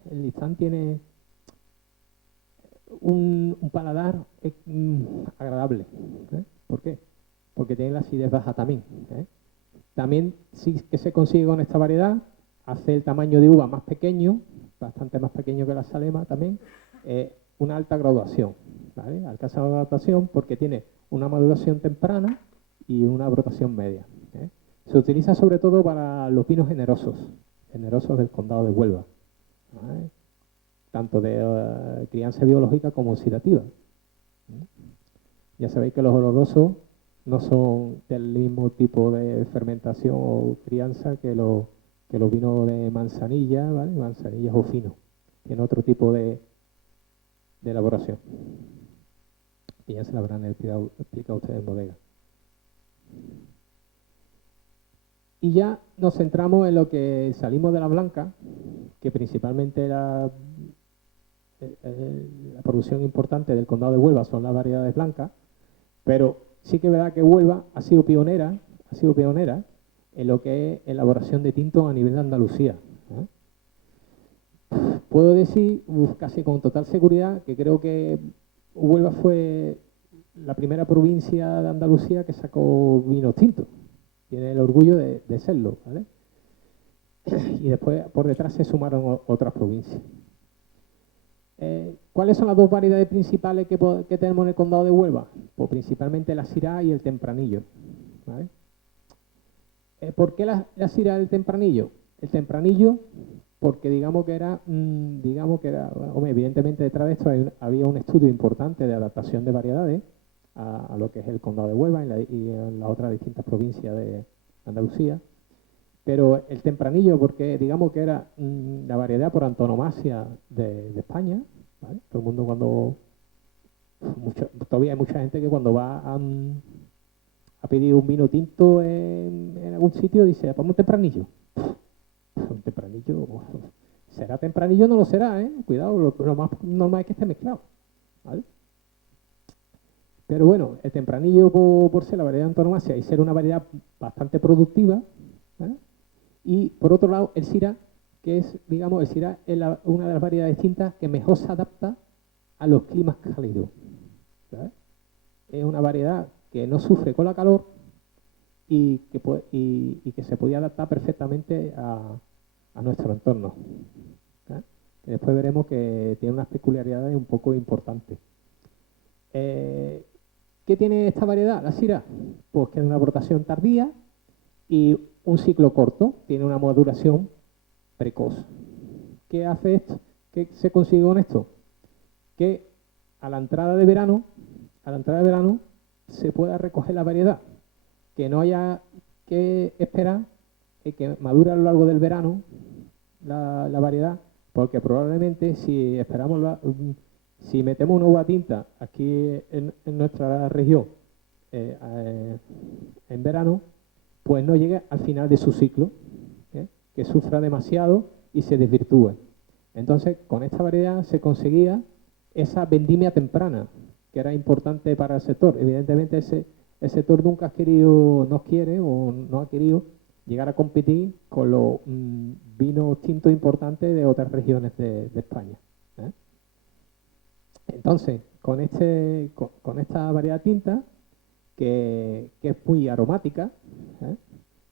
tiene un paladar agradable. ¿Por qué? Porque tiene la acidez baja también. También sí que se consigue con esta variedad, hace el tamaño de uva más pequeño, bastante más pequeño que la salema también, una alta graduación. ¿Vale? Alcanza la graduación porque tiene una maduración temprana y una brotación media. Se utiliza sobre todo para los vinos generosos del Condado de Huelva. ¿Vale? Tanto de crianza biológica como oxidativa. Ya sabéis que los olorosos no son del mismo tipo de fermentación o crianza que los vinos de manzanilla, ¿vale? Manzanillas o finos. Tiene otro tipo de elaboración. Y ya se la habrán explicado ustedes en bodega. Y ya nos centramos en lo que salimos de la blanca, que principalmente la producción importante del Condado de Huelva son las variedades blancas, pero sí que es verdad que Huelva ha sido pionera en lo que es elaboración de tintos a nivel de Andalucía. Puedo decir casi con total seguridad que creo que Huelva fue la primera provincia de Andalucía que sacó vinos tintos. Tiene el orgullo de serlo, ¿vale? Y después por detrás se sumaron otras provincias. ¿Cuáles son las dos variedades principales que tenemos en el Condado de Huelva? Pues principalmente la Syrah y el Tempranillo, ¿vale? ¿Por qué la Syrah y el Tempranillo? El Tempranillo porque digamos que era, hombre, evidentemente detrás de esto había un estudio importante de adaptación de variedades a lo que es el condado de Huelva y en las otras distintas provincias de Andalucía. Pero el tempranillo, porque digamos que era la variedad por antonomasia de España, ¿vale? Todo el mundo todavía hay mucha gente que cuando va a pedir un vino tinto en algún sitio dice, ponme un tempranillo. Un tempranillo, ¿será tempranillo? No lo será, ¿eh? Cuidado, lo más normal es que esté mezclado, ¿vale? Pero bueno, el tempranillo por ser la variedad de antonomasia y ser una variedad bastante productiva, ¿vale? Y por otro lado, el Syrah, que es, digamos, el Syrah es una de las variedades distintas que mejor se adapta a los climas cálidos, ¿sabes? Es una variedad que no sufre con la calor y que se podía adaptar perfectamente a nuestro entorno, ¿sabes? Que después veremos que tiene unas peculiaridades un poco importantes. ¿Qué tiene esta variedad, la Syrah? Pues que es una brotación tardía y un ciclo corto, tiene una maduración precoz. ¿Qué hace esto? ¿Qué se consigue con esto? Que a la entrada de verano se pueda recoger la variedad, que no haya que esperar que madure a lo largo del verano la variedad, porque probablemente si si metemos una uva tinta aquí en nuestra región en verano, pues no llegue al final de su ciclo, que sufra demasiado y se desvirtúe. Entonces, con esta variedad se conseguía esa vendimia temprana, que era importante para el sector. Evidentemente, el sector nunca ha querido llegar a competir con los vinos tintos importantes de otras regiones de España, ¿eh? Entonces, con esta variedad tinta, que es muy aromática, ¿eh?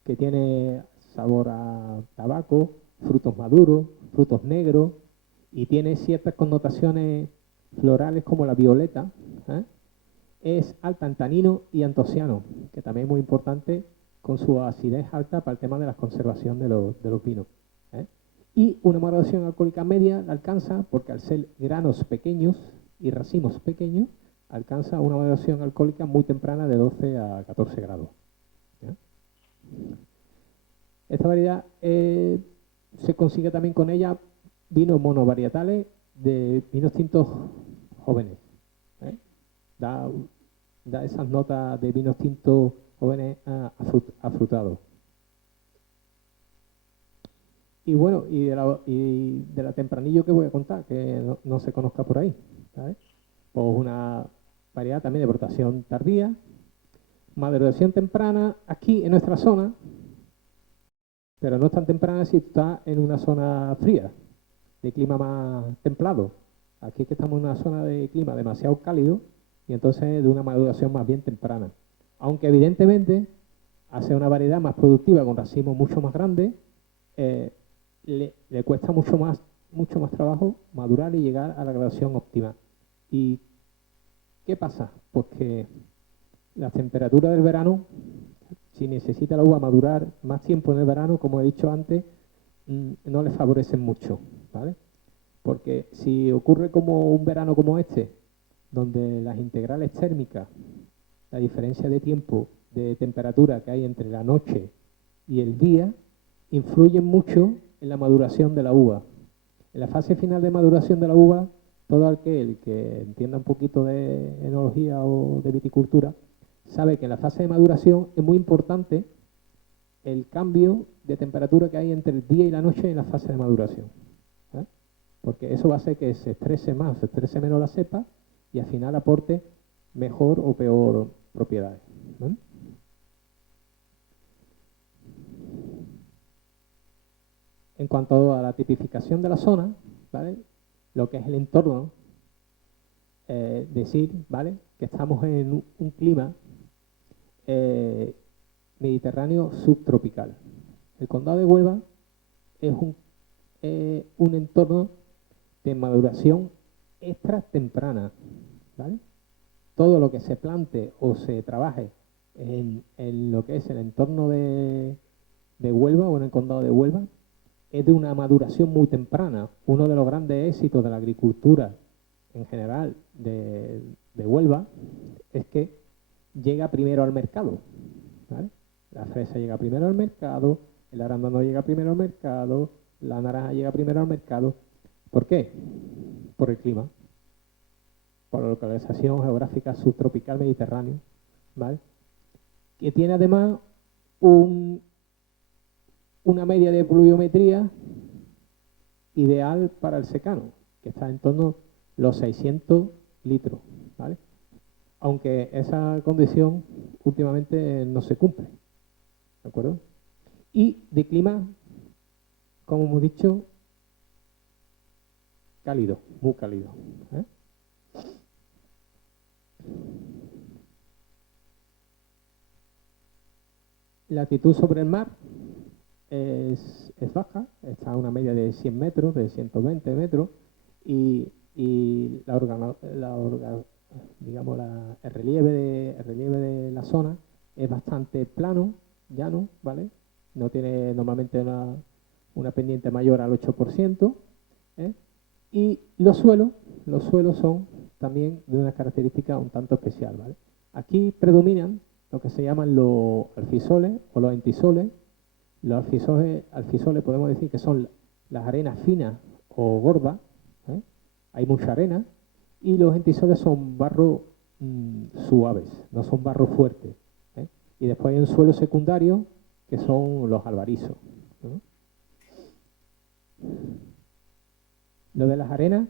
Que tiene sabor a tabaco, frutos maduros, frutos negros, y tiene ciertas connotaciones florales como la violeta, ¿eh? Es alta en tanino y antociano, que también es muy importante con su acidez alta para el tema de la conservación de los vinos, ¿eh? Y una maduración alcohólica media la alcanza, porque al ser granos pequeños y racimos pequeños, alcanza una maduración alcohólica muy temprana de 12 a 14 grados. ¿Ya? Esta variedad se consigue también con ella vinos monovarietales de vinos tintos jóvenes, ¿eh? Da esas notas de vinos tintos jóvenes afrutados. Y bueno, y de la tempranillo que voy a contar, que no se conozca por ahí, ¿sabes? Pues una variedad también de brotación tardía, maduración temprana aquí en nuestra zona, pero no es tan temprana si está en una zona fría, de clima más templado. Aquí es que estamos en una zona de clima demasiado cálido y entonces de una maduración más bien temprana. Aunque evidentemente, al ser una variedad más productiva con racimos mucho más grandes, le cuesta mucho más trabajo madurar y llegar a la graduación óptima. ¿Y qué pasa? Pues que la temperatura del verano, si necesita la uva madurar más tiempo en el verano, como he dicho antes, no le favorecen mucho, ¿vale? Porque si ocurre como un verano como este, donde las integrales térmicas, la diferencia de tiempo, de temperatura que hay entre la noche y el día, influyen mucho en la maduración de la uva. En la fase final de maduración de la uva, todo aquel que entienda un poquito de enología o de viticultura, sabe que en la fase de maduración es muy importante el cambio de temperatura que hay entre el día y la noche en la fase de maduración, ¿eh? Porque eso va a hacer que se estrese más, se estrese menos la cepa y al final aporte mejor o peor propiedades, ¿vale? En cuanto a la tipificación de la zona, ¿vale? Lo que es el entorno, decir, ¿vale?, que estamos en un clima mediterráneo subtropical. El condado de Huelva es un entorno de maduración extra temprana, ¿vale? Todo lo que se plante o se trabaje en lo que es el entorno de Huelva o en el condado de Huelva es de una maduración muy temprana. Uno de los grandes éxitos de la agricultura en general de Huelva es que llega primero al mercado, ¿vale? La fresa llega primero al mercado, el arándano llega primero al mercado, la naranja llega primero al mercado. ¿Por qué? Por el clima, por la localización geográfica subtropical mediterráneo, ¿vale? Que tiene además una media de pluviometría ideal para el secano, que está en torno a los 600 litros, ¿vale? Aunque esa condición últimamente no se cumple, ¿de acuerdo? Y de clima, como hemos dicho, cálido, muy cálido, ¿eh? La altitud sobre el mar es baja, está a una media de 100 metros, de 120 metros, y el relieve de la zona es bastante plano, llano, ¿vale? No tiene normalmente una pendiente mayor al 8%, ¿eh? Y los suelos son también de una característica un tanto especial, ¿vale? Aquí predominan lo que se llaman los alfisoles o los entisoles. Los alfisoles podemos decir que son las arenas finas o gordas, ¿eh? Hay mucha arena, y los entisoles son barros suaves, no son barros fuertes, ¿eh? Y después hay un suelo secundario que son los albarizos, ¿no? Lo de la arena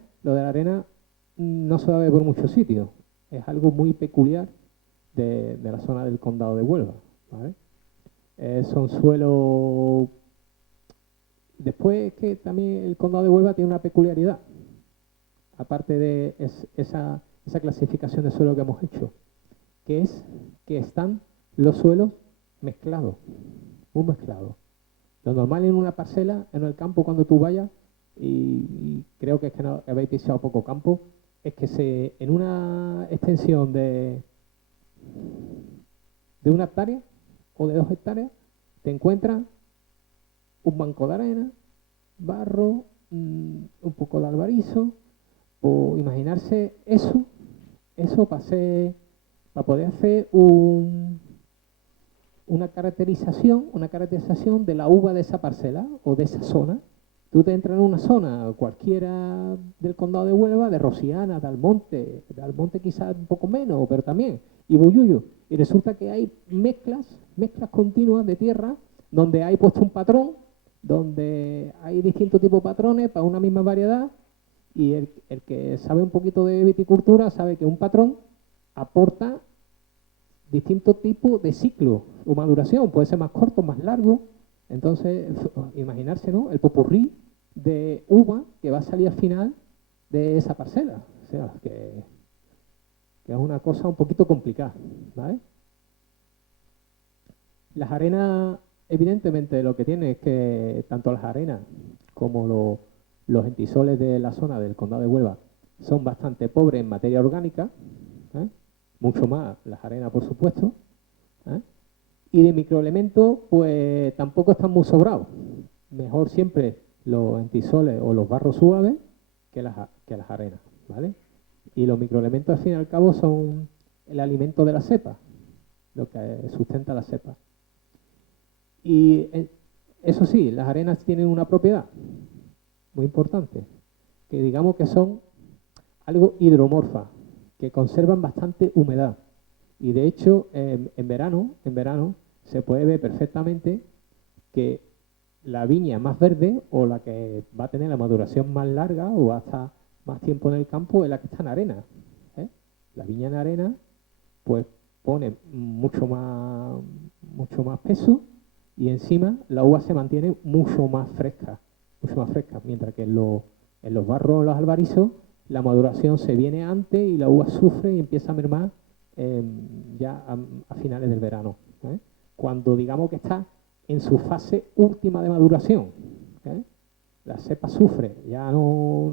no se ve por muchos sitios, es algo muy peculiar de la zona del condado de Huelva, ¿vale? Son suelos. Después que también el condado de Huelva tiene una peculiaridad, aparte de esa clasificación de suelo que hemos hecho, que es que están los suelos mezclados, muy mezclados. Lo normal en una parcela, en el campo, cuando tú vayas, y creo que es que no habéis pisado poco campo, es que en una extensión de 1 hectárea o de 2 hectáreas, te encuentras un banco de arena, barro, un poco de albarizo, o imaginarse eso para poder hacer una caracterización de la uva de esa parcela o de esa zona. Tú te entras en una zona cualquiera del condado de Huelva, de Rosiana, de Almonte quizás un poco menos, pero también, y Bollullo, y resulta que hay mezclas continuas de tierra donde hay puesto un patrón, donde hay distintos tipos de patrones para una misma variedad, y el que sabe un poquito de viticultura sabe que un patrón aporta distintos tipos de ciclo o maduración, puede ser más corto, más largo. Entonces, imaginarse, ¿no?, el popurrí de uva que va a salir al final de esa parcela. O sea, que es una cosa un poquito complicada, ¿vale? Las arenas, evidentemente, lo que tiene es que tanto las arenas como los entisoles de la zona del condado de Huelva son bastante pobres en materia orgánica, ¿eh? Mucho más las arenas, por supuesto, ¿eh? Y de microelementos, pues tampoco están muy sobrados. Mejor siempre los entisoles o los barros suaves que las arenas, ¿vale? Y los microelementos, al fin y al cabo, son el alimento de la cepa, lo que sustenta la cepa. Y eso sí, las arenas tienen una propiedad muy importante, que digamos que son algo hidromorfas, que conservan bastante humedad. Y de hecho, en verano se puede ver perfectamente que la viña más verde, o la que va a tener la maduración más larga o hasta más tiempo en el campo, es la que está en arena, ¿eh? La viña en arena pues pone mucho más peso, y encima la uva se mantiene mucho más fresca, mientras que en los barros, los albarizos, la maduración se viene antes y la uva sufre y empieza a mermar ya a finales del verano, ¿eh? Cuando digamos que está en su fase última de maduración, ¿eh? La cepa sufre, ya no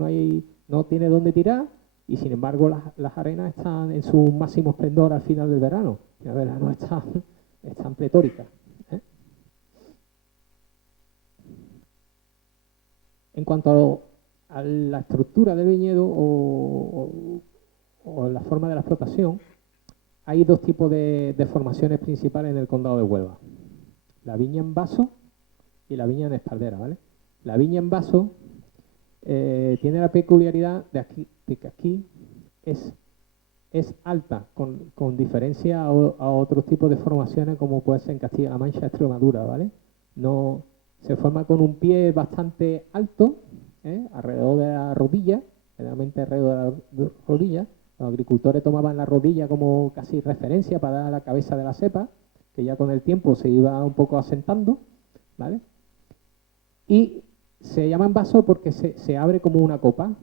tiene dónde tirar, y sin embargo las arenas están en su máximo esplendor al final del verano. Y el verano están pletóricas, ¿eh? En cuanto a la estructura del viñedo o la forma de la explotación, hay dos tipos de formaciones principales en el condado de Huelva. La viña en vaso y la viña en espaldera, ¿vale? La viña en vaso tiene la peculiaridad de que aquí es alta, con diferencia a otros tipos de formaciones como puede ser en Castilla-La Mancha, Extremadura, ¿vale? No, se forma con un pie bastante alto, alrededor de la rodilla, generalmente alrededor de la rodilla. Los agricultores tomaban la rodilla como casi referencia para dar a la cabeza de la cepa, que ya con el tiempo se iba un poco asentando, ¿vale? Y se llama en vaso porque se abre como una copa,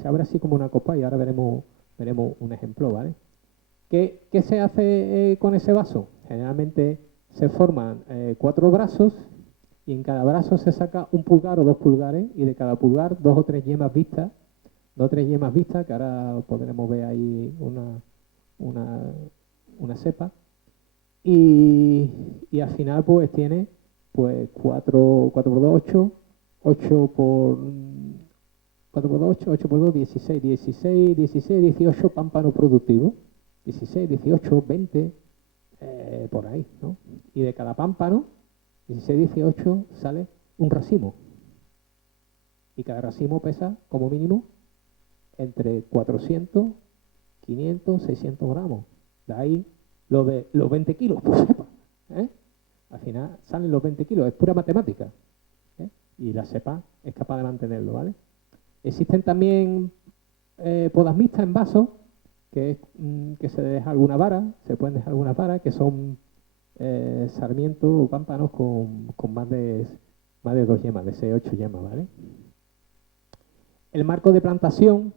se abre así como una copa y ahora veremos un ejemplo, ¿vale? ¿Qué se hace con ese vaso? Generalmente se forman 4 brazos y en cada brazo se saca un pulgar o 2 pulgares y de cada pulgar 2 o 3 yemas vistas, 2 o 3 yemas vistas, que ahora podremos ver ahí una cepa. Y al final pues tiene pues 4 por 2, 8 por 4 por 2, 8 por 2, 16, 18 pámpanos productivos. 16, 18, 20, por ahí, ¿no? Y de cada pámpano, 16, 18, sale un racimo. Y cada racimo pesa, como mínimo, entre 400, 500, 600 gramos. De ahí los 20 kilos, por cepa. Al final salen los 20 kilos, es pura matemática. Y la cepa es capaz de mantenerlo, ¿vale? Existen también podas mixtas en vaso, que es que se deja alguna vara, se pueden dejar algunas varas, que son sarmientos o pámpanos con más de 2 yemas, de 6, 8 yemas, ¿vale? El marco de plantación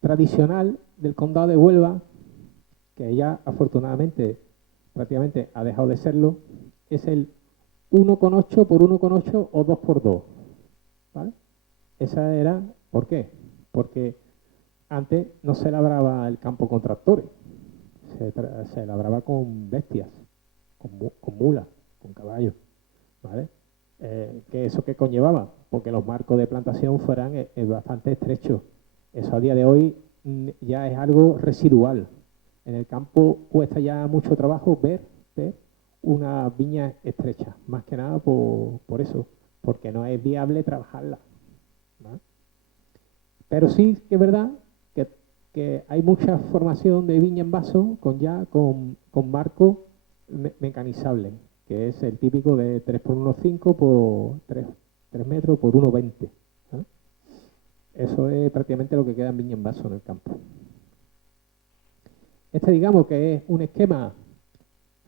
tradicional del condado de Huelva, que ya afortunadamente prácticamente ha dejado de serlo, es el 1,8 por 1,8 o 2 por 2, ¿vale? Esa era, ¿por qué? Porque antes no se labraba el campo con tractores, se labraba con bestias, con mulas, con caballos, ¿vale? ¿Que eso qué conllevaba? Porque los marcos de plantación fueran bastante estrechos. Eso a día de hoy ya es algo residual. En el campo cuesta ya mucho trabajo ver una viña estrecha, más que nada por eso, porque no es viable trabajarla, ¿vale? Pero sí que es verdad que hay mucha formación de viña en vaso con marco mecanizable, que es el típico de 3 por 1,5 por 3 metros por 1,20. Eso es prácticamente lo que queda en viña en vaso en el campo. Digamos que es un esquema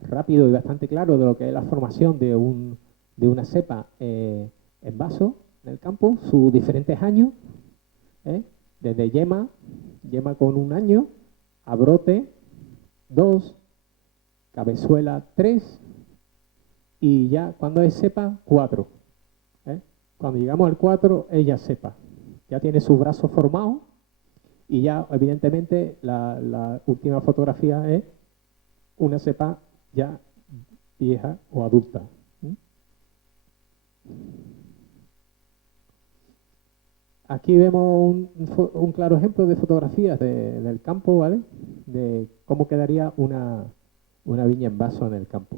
rápido y bastante claro de lo que es la formación de una cepa en vaso en el campo, sus diferentes años, desde yema con 1 año, a brote 2, cabezuela 3 y ya cuando es cepa 4. Cuando llegamos al 4 es ya cepa, ya tiene sus brazos formados y ya evidentemente la última fotografía es una cepa ya vieja o adulta. Aquí vemos un claro ejemplo de fotografías del campo, ¿vale? De cómo quedaría una viña en vaso en el campo.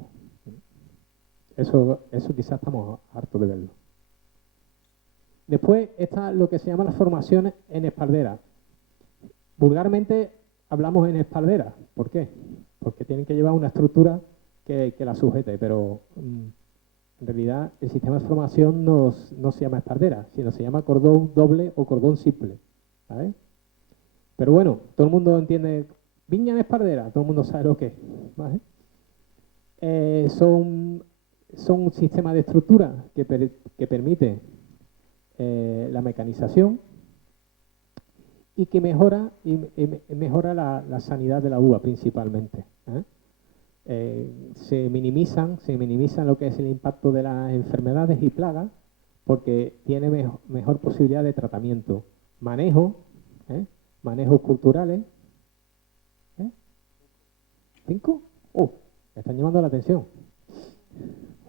Eso quizás estamos hartos de verlo. Después está lo que se llama las formaciones en espaldera. Vulgarmente hablamos en espaldera. ¿Por qué? Porque tienen que llevar una estructura que la sujete, pero en realidad el sistema de formación no se llama espaldera, sino se llama cordón doble o cordón simple, ¿vale? Pero bueno, todo el mundo entiende viña en espaldera, todo el mundo sabe lo que es, ¿vale? Son un sistema de estructura que permite la mecanización y que mejora la sanidad de la uva principalmente. Se minimizan lo que es el impacto de las enfermedades y plagas porque tiene mejor posibilidad de tratamiento. Manejos culturales. 5. Me están llamando la atención.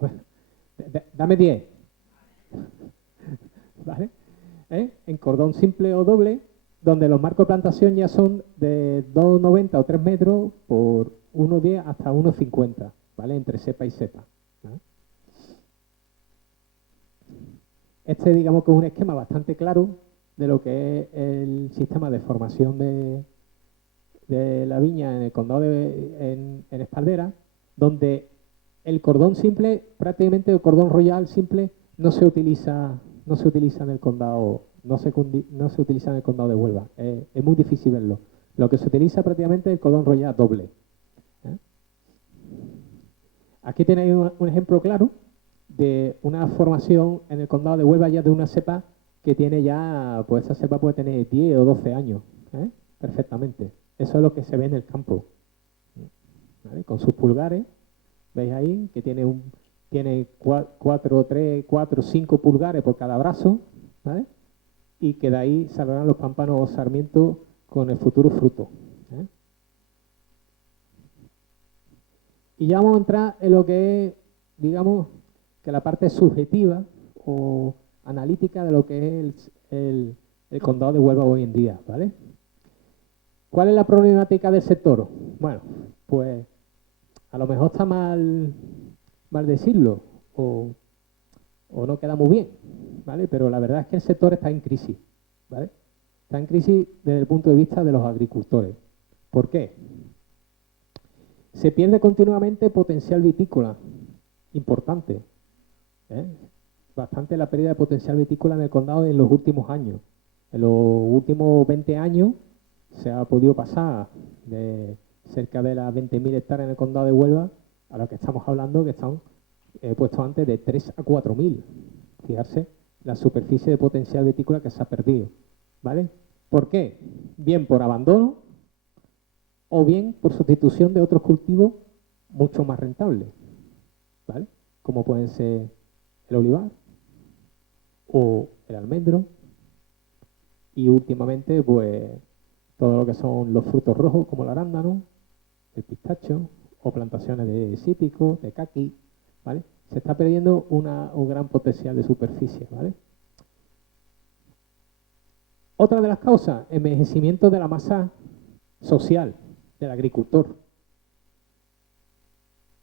Bueno, dame 10. ¿vale? En cordón simple o doble, donde los marcos de plantación ya son de 2,90 o 3 metros por 1,10 hasta 1,50, ¿vale? Entre cepa y cepa, ¿vale? Este, digamos que es un esquema bastante claro de lo que es el sistema de formación de la viña en el condado en Esparderas, donde el cordón simple, prácticamente el cordón royal simple, no se utiliza en el condado, no se utiliza en el condado de Huelva. Es muy difícil verlo. Lo que se utiliza prácticamente es el cordón royal doble. Aquí tenéis un ejemplo claro de una formación en el condado de Huelva ya de una cepa que tiene ya, pues esa cepa puede tener 10 o 12 años, perfectamente. Eso es lo que se ve en el campo, ¿vale? Con sus pulgares, veis ahí que tiene 4, 5 pulgares por cada brazo, ¿vale? Y que de ahí saldrán los pámpanos o sarmientos con el futuro fruto, ¿eh? Y ya vamos a entrar en lo que es, digamos, que la parte subjetiva o analítica de lo que es el condado de Huelva hoy en día, ¿vale? ¿Cuál es la problemática del sector? Bueno, pues a lo mejor está mal decirlo o no queda muy bien, ¿vale? Pero la verdad es que el sector está en crisis, ¿vale? Está en crisis desde el punto de vista de los agricultores. ¿Por qué? Se pierde continuamente potencial vitícola importante, bastante la pérdida de potencial vitícola en el condado en los últimos años. En los últimos 20 años se ha podido pasar de cerca de las 20.000 hectáreas en el condado de Huelva a lo que estamos hablando, que están puestos antes de 3 a 4.000. Fijarse la superficie de potencial vitícola que se ha perdido, ¿vale? ¿Por qué? Bien por abandono o bien por sustitución de otros cultivos mucho más rentables, ¿vale? Como pueden ser el olivar o el almendro y últimamente pues todo lo que son los frutos rojos como el arándano, el pistacho o plantaciones de cítricos, de caqui, ¿vale? Se está perdiendo un gran potencial de superficie, ¿vale? Otra de las causas, envejecimiento de la masa social del agricultor,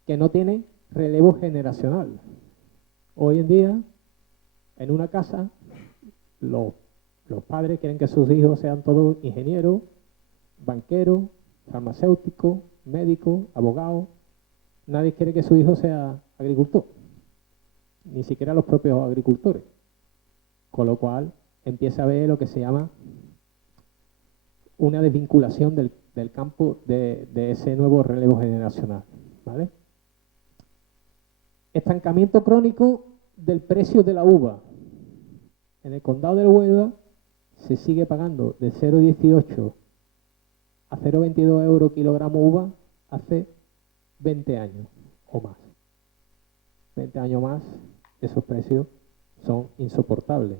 que no tiene relevo generacional. Hoy en día, en una casa, los padres quieren que sus hijos sean todos ingenieros, banqueros, farmacéuticos, médicos, abogados. Nadie quiere que su hijo sea agricultor, ni siquiera los propios agricultores. Con lo cual empieza a haber lo que se llama una desvinculación del campo de ese nuevo relevo generacional, ¿vale? Estancamiento crónico del precio de la uva. En el condado de Huelva se sigue pagando de 0,18 a 0,22 euros kilogramo uva hace 20 años o más. 20 años más, esos precios son insoportables,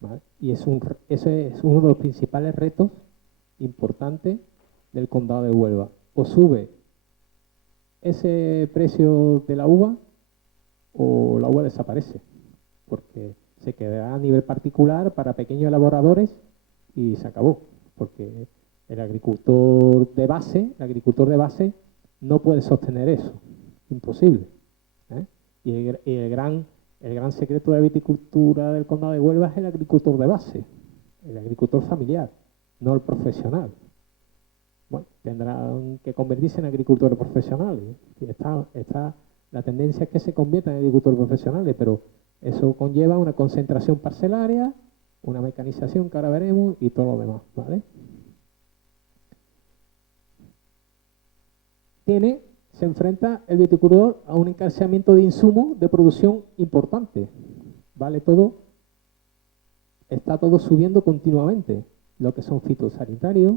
¿vale? Y ese es uno de los principales retos importantes del condado de Huelva. O sube ese precio de la uva o la uva desaparece, porque se quedará a nivel particular para pequeños elaboradores y se acabó, porque el agricultor de base no puede sostener eso, imposible, ¿eh? Y el gran secreto de la viticultura del condado de Huelva es el agricultor de base, el agricultor familiar, no el profesional. Bueno, tendrán que convertirse en agricultores profesionales. La tendencia es que se conviertan en agricultores profesionales, pero eso conlleva una concentración parcelaria, una mecanización que ahora veremos y todo lo demás, ¿vale? Se enfrenta el viticultor a un encarecimiento de insumos de producción importante, ¿vale? Está todo subiendo continuamente, lo que son fitosanitarios,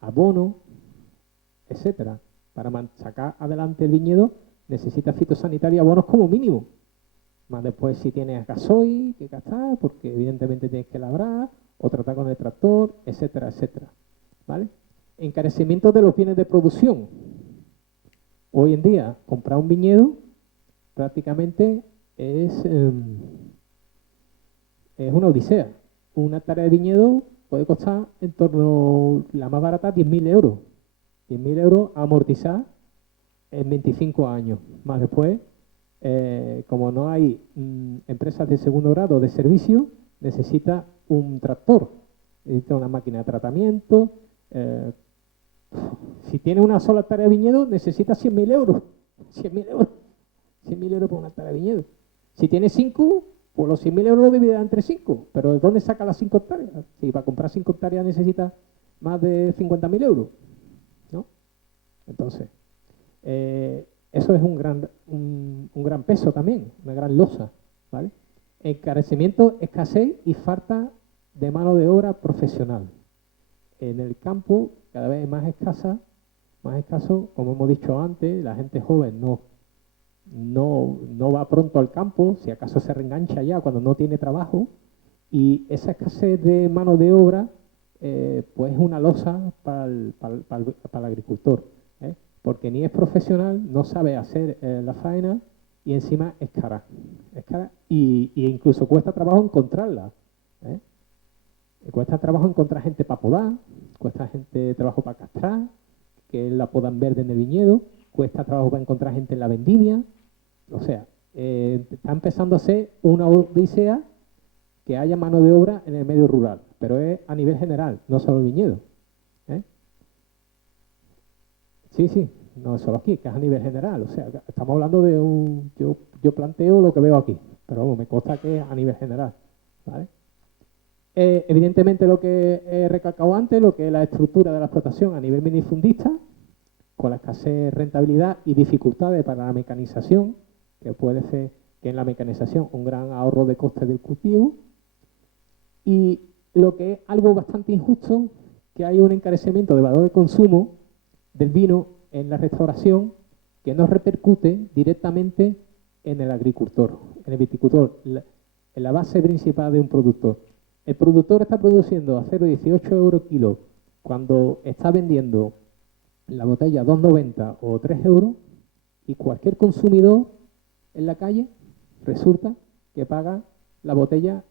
abono, etcétera. Para sacar adelante el viñedo necesita fitosanitarios y abonos como mínimo. Más después si tienes gasoil que gastar, porque evidentemente tienes que labrar, o tratar con el tractor, etcétera, etcétera, ¿vale? Encarecimiento de los bienes de producción. Hoy en día, comprar un viñedo prácticamente es es una odisea. Una hectárea de viñedo puede costar en torno, la más barata, 10.000 euros. 10.000 euros a amortizar en 25 años. Más después, como no hay empresas de segundo grado de servicio, necesita un tractor, necesita una máquina de tratamiento. Si tiene una sola hectárea de viñedo, necesita 100.000 euros. 100.000 euros. 100.000 euros por una hectárea de viñedo. Si tiene 5, pues los 100.000 euros lo dividirá entre 5. Pero ¿de dónde saca las 5 hectáreas? Si para comprar 5 hectáreas necesita más de 50.000 euros, ¿no? Entonces, eso es un gran peso también, una gran losa, ¿vale? Encarecimiento, escasez y falta de mano de obra profesional. En el campo, cada vez más escaso, como hemos dicho antes, la gente joven no va pronto al campo, si acaso se reengancha ya cuando no tiene trabajo, y esa escasez de mano de obra pues es una losa para el agricultor, porque ni es profesional, no sabe hacer la faena y encima es cara y incluso cuesta trabajo encontrarla. Cuesta trabajo encontrar gente para podar, cuesta trabajo para castrar, que la podan verde en el viñedo, cuesta trabajo para encontrar gente en la vendimia. O sea, está empezando a ser una odisea que haya mano de obra en el medio rural, pero es a nivel general, no solo el viñedo. Sí, no es solo aquí, que es a nivel general. O sea, estamos hablando de yo planteo lo que veo aquí, pero vamos, me consta que es a nivel general, ¿vale? Evidentemente, lo que he recalcado antes, lo que es la estructura de la explotación a nivel minifundista, con la escasez, rentabilidad y dificultades para la mecanización, que puede ser que en la mecanización un gran ahorro de costes del cultivo, y lo que es algo bastante injusto, que hay un encarecimiento de valor de consumo del vino en la restauración que no repercute directamente en el agricultor, en el viticultor, en la base principal de un productor. El productor está produciendo a 0,18 euros kilo cuando está vendiendo la botella a 2,90 o 3 euros, y cualquier consumidor en la calle resulta que paga la botella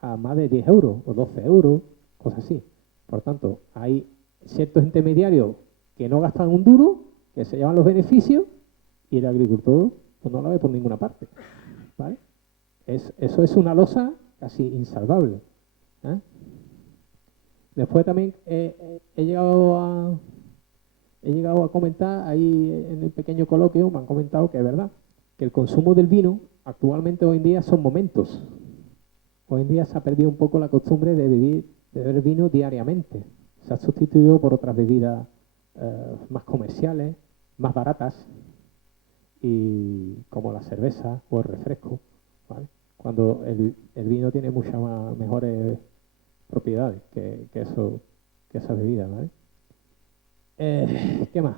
a más de 10 euros o 12 euros, cosas así. Por tanto, hay ciertos intermediarios que no gastan un duro, que se llevan los beneficios, y el agricultor pues, no la ve por ninguna parte, ¿vale? Eso es una losa casi insalvable. Después también he llegado a comentar ahí en el pequeño coloquio, me han comentado que es verdad, que el consumo del vino actualmente hoy en día son momentos. Hoy en día se ha perdido un poco la costumbre de beber vino diariamente. Se ha sustituido por otras bebidas más comerciales, más baratas, y como la cerveza o el refresco, ¿vale? Cuando el vino tiene muchas mejores propiedades que esa bebida, ¿vale? ¿Qué más?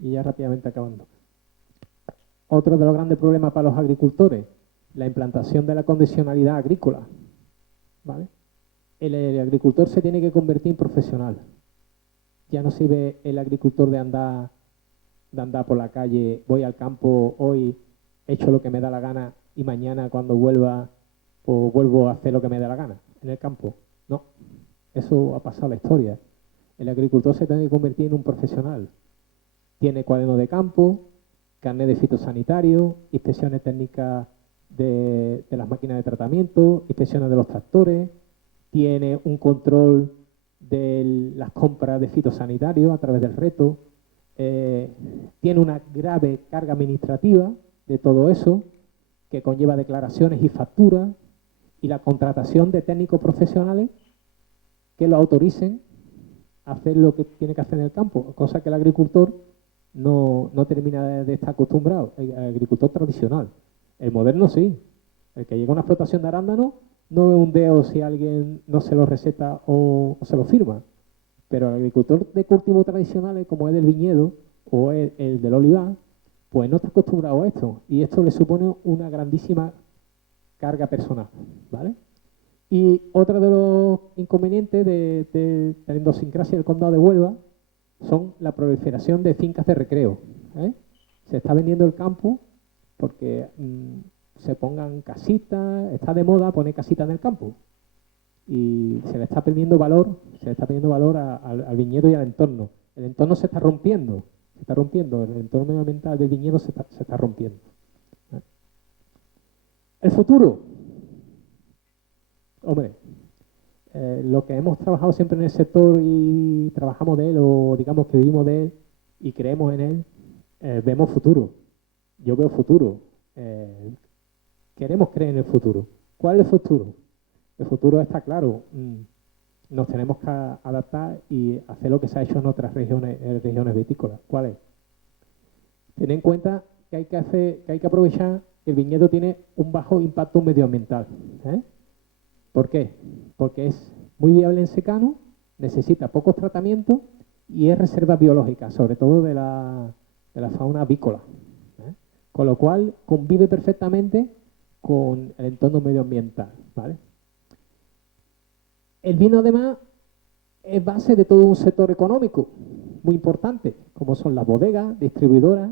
Y ya rápidamente acabando. Otro de los grandes problemas para los agricultores, la implantación de la condicionalidad agrícola, ¿vale? El agricultor se tiene que convertir en profesional. Ya no sirve el agricultor de andar por la calle, voy al campo, hoy he hecho lo que me da la gana y mañana cuando vuelva pues vuelvo a hacer lo que me da la gana en el campo. No, eso ha pasado a la historia. El agricultor se tiene que convertir en un profesional. Tiene cuaderno de campo, carnet de fitosanitario, inspecciones técnicas de las máquinas de tratamiento, inspecciones de los tractores, tiene un control de las compras de fitosanitarios a través del reto, tiene una grave carga administrativa de todo eso, que conlleva declaraciones y facturas, y la contratación de técnicos profesionales que lo autoricen a hacer lo que tiene que hacer en el campo, cosa que el agricultor no termina de estar acostumbrado, el agricultor tradicional. El moderno sí, el que llega a una explotación de arándano no ve un dedo si alguien no se lo receta o se lo firma, pero el agricultor de cultivo tradicionales como es del viñedo o el del olivar, pues no está acostumbrado a esto, y esto le supone una grandísima carga personal, ¿vale? Y otro de los inconvenientes de la idiosincrasia del condado de Huelva son la proliferación de fincas de recreo, ¿eh? Se está vendiendo el campo porque se pongan casitas, está de moda poner casitas en el campo. Y se le está perdiendo valor, al viñedo y al entorno. El entorno se está rompiendo, el entorno medioambiental del viñedo se está rompiendo. El futuro. Hombre, lo que hemos trabajado siempre en el sector y trabajamos de él, o digamos que vivimos de él y creemos en él, vemos futuro. Yo veo futuro. Queremos creer en el futuro. ¿Cuál es el futuro? El futuro está claro. Nos tenemos que adaptar y hacer lo que se ha hecho en otras regiones vitícolas. ¿Cuál es? Ten en cuenta que hay que aprovechar que el viñedo tiene un bajo impacto medioambiental. ¿Por qué? Porque es muy viable en secano, necesita pocos tratamientos y es reserva biológica, sobre todo de la fauna avícola. Con lo cual convive perfectamente con el entorno medioambiental, ¿vale? El vino, además, es base de todo un sector económico muy importante, como son las bodegas, distribuidoras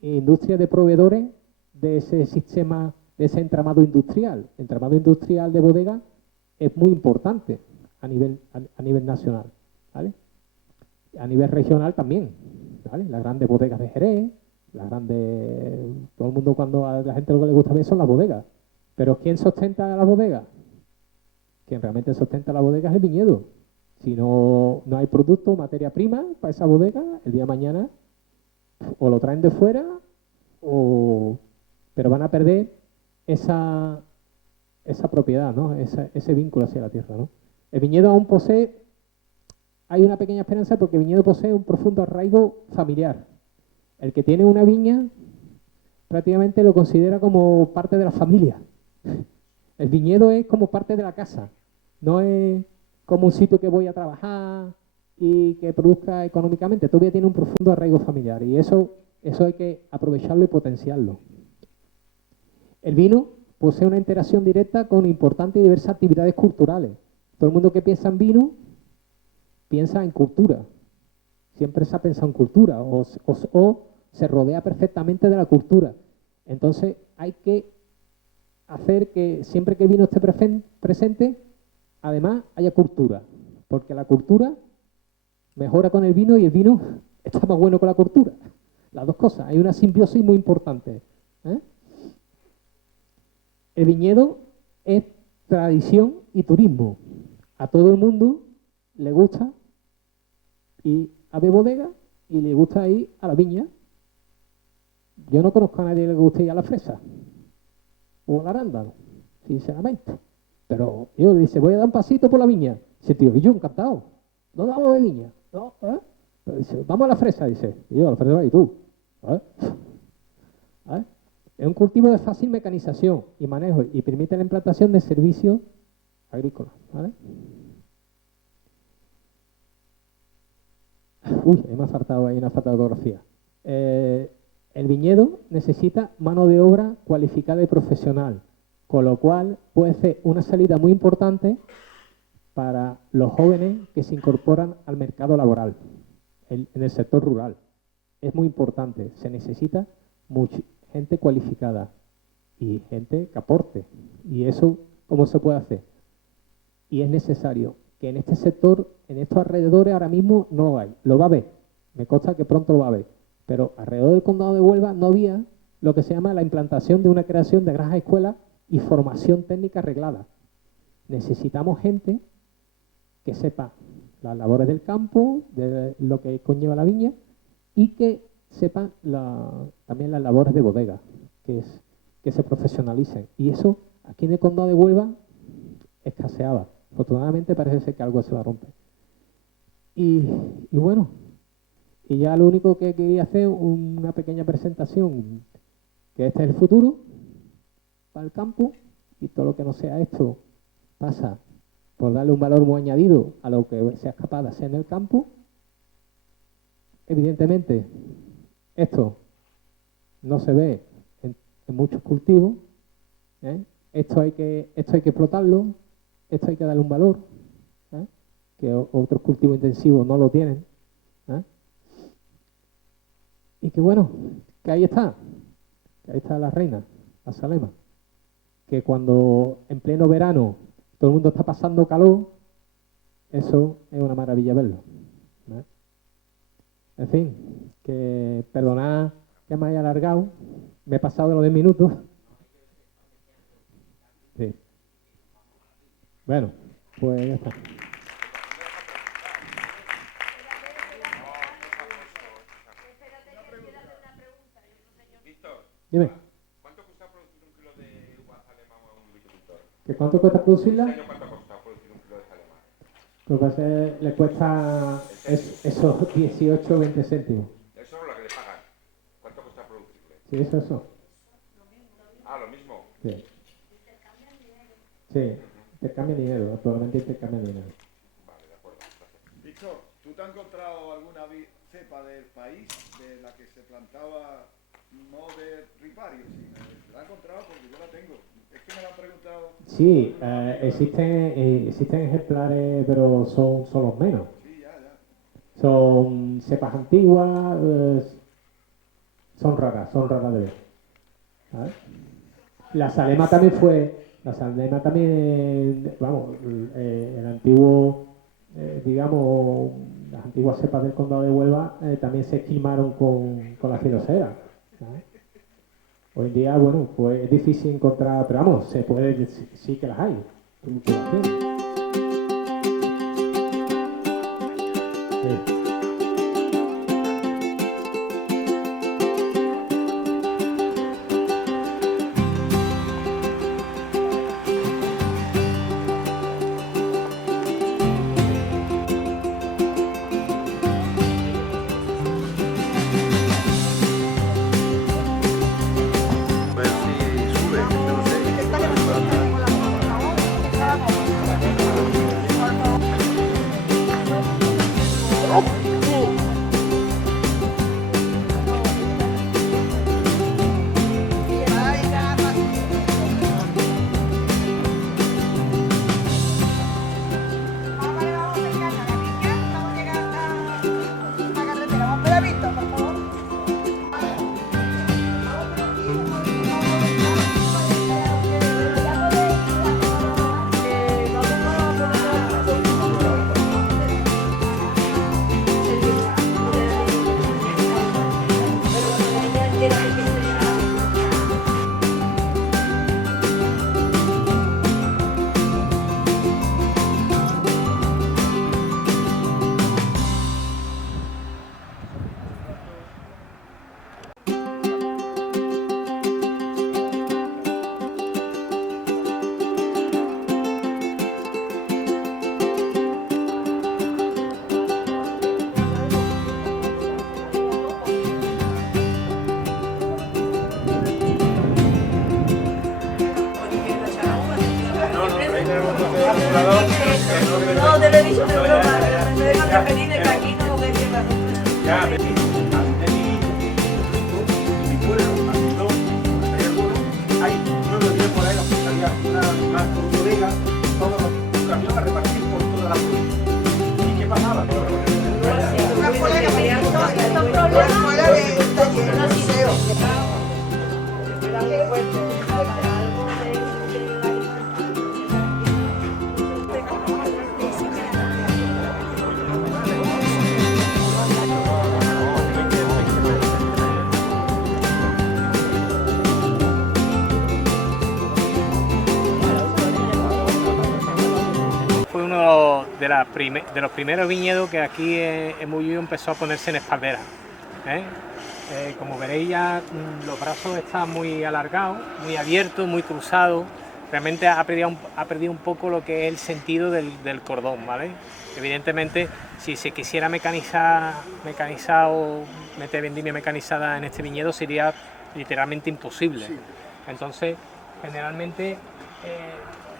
e industrias de proveedores de ese sistema, de ese entramado industrial. El entramado industrial de bodegas es muy importante a nivel nacional, ¿vale? A nivel regional también, ¿vale? Las grandes bodegas de Jerez, todo el mundo, cuando a la gente lo que le gusta ver son las bodegas. Pero ¿quién sustenta las bodegas? Quien realmente sustenta la bodega es el viñedo. Si no hay producto, materia prima para esa bodega, el día de mañana o lo traen de fuera, pero van a perder esa propiedad, ¿no? Ese vínculo hacia la tierra, ¿no? El viñedo aún posee, hay una pequeña esperanza porque el viñedo posee un profundo arraigo familiar. El que tiene una viña prácticamente lo considera como parte de la familia. El viñedo es como parte de la casa. No es como un sitio que voy a trabajar y que produzca económicamente. Todavía tiene un profundo arraigo familiar y eso hay que aprovecharlo y potenciarlo. El vino posee una interacción directa con importantes y diversas actividades culturales. Todo el mundo que piensa en vino piensa en cultura. Siempre se ha pensado en cultura o se rodea perfectamente de la cultura. Entonces hay que hacer que siempre que el vino esté presente, además haya cultura, porque la cultura mejora con el vino y el vino está más bueno con la cultura. Las dos cosas, hay una simbiosis muy importante. El viñedo es tradición y turismo. A todo el mundo le gusta ir a ver bodega y le gusta ir a la viña. Yo no conozco a nadie que le guste ir a la fresa o al arándano, sinceramente. Pero yo le dice, voy a dar un pasito por la viña. Dice, tío, y yo encantado. No vamos de viña. No, Pero dice, vamos a la fresa, dice. Y yo, a la fresa, ¿y tú? Es un cultivo de fácil mecanización y manejo y permite la implantación de servicios agrícolas, ¿vale? Uy, me ha faltado ahí una falta de ortografía. El viñedo necesita mano de obra cualificada y profesional, con lo cual puede ser una salida muy importante para los jóvenes que se incorporan al mercado laboral en el sector rural. Es muy importante, se necesita gente cualificada y gente que aporte. ¿Y eso cómo se puede hacer? Y es necesario que en este sector, en estos alrededores ahora mismo no lo hay. Lo va a haber, me consta que pronto lo va a haber. Pero alrededor del condado de Huelva no había lo que se llama la implantación de una creación de granjas escuelas y formación técnica reglada. Necesitamos gente que sepa las labores del campo, de lo que conlleva la viña y que sepan también las labores de bodega, que se profesionalicen. Y eso aquí en el condado de Huelva escaseaba. Afortunadamente parece ser que algo se va a romper. Y bueno, y ya lo único que quería hacer, una pequeña presentación, que este es el futuro para el campo y todo lo que no sea esto pasa por darle un valor muy añadido a lo que seas capaz de hacer en el campo. Evidentemente, esto no se ve en muchos cultivos. Esto hay que explotarlo, esto hay que darle un valor, que otros cultivos intensivos no lo tienen. Y que bueno, que ahí está la reina, la Salema. que cuando en pleno verano todo el mundo está pasando calor, eso es una maravilla verlo, ¿vale? En fin, que perdonad que me haya alargado, me he pasado de los 10 minutos. Sí. Bueno, pues ya está. Dime. ¿Cuánto cuesta producir un kilo de uvas alemán a un viticultor? ¿Que cuánto cuesta producirla? ¿Este año cuánto ha costado producir un kilo de alemán? Lo que pasa es que le cuesta esos 18 o 20 céntimos. Eso es lo que le pagan. ¿Cuánto cuesta producirle? Sí, eso. Ah, lo mismo. Sí. Sí, intercambia dinero, actualmente intercambia dinero. Vale, de acuerdo. Gracias. Víctor, ¿tú te has encontrado alguna cepa del país de la que se plantaba no de ripario? Sí, ¿te la has encontrado? Porque yo la tengo. Es que me la han preguntado. Sí, existen ejemplares, pero son los menos. Sí, ya. Son cepas antiguas, son raras de ver. ¿Vale? La Salema también, vamos, el antiguo, digamos, las antiguas cepas del condado de Huelva también se esquimaron con la filosera, ¿sabes? Hoy en día, bueno, pues es difícil encontrar, pero vamos, se puede, sí que las hay. Tú las tienes. Sí. No, te lo he dicho de broma, me dejan referir de que aquí no me lleva. Ya, mi pueblo, hay 9 o 10 por ahí, salía una bodega, todos los camiones a repartir por toda la provincia. ¿Y qué pasaba? Una colega que tenía estos problemas fuera de museo. Era muy fuerte. Fue uno de los primeros viñedos que aquí en Mullío empezó a ponerse en espaldera, ¿eh? Como veréis ya los brazos están muy alargados, muy abiertos, muy cruzados. Realmente ha perdido un poco lo que es el sentido del cordón, ¿vale? Evidentemente, si se quisiera mecanizar o meter vendimia mecanizada en este viñedo sería literalmente imposible. Entonces, generalmente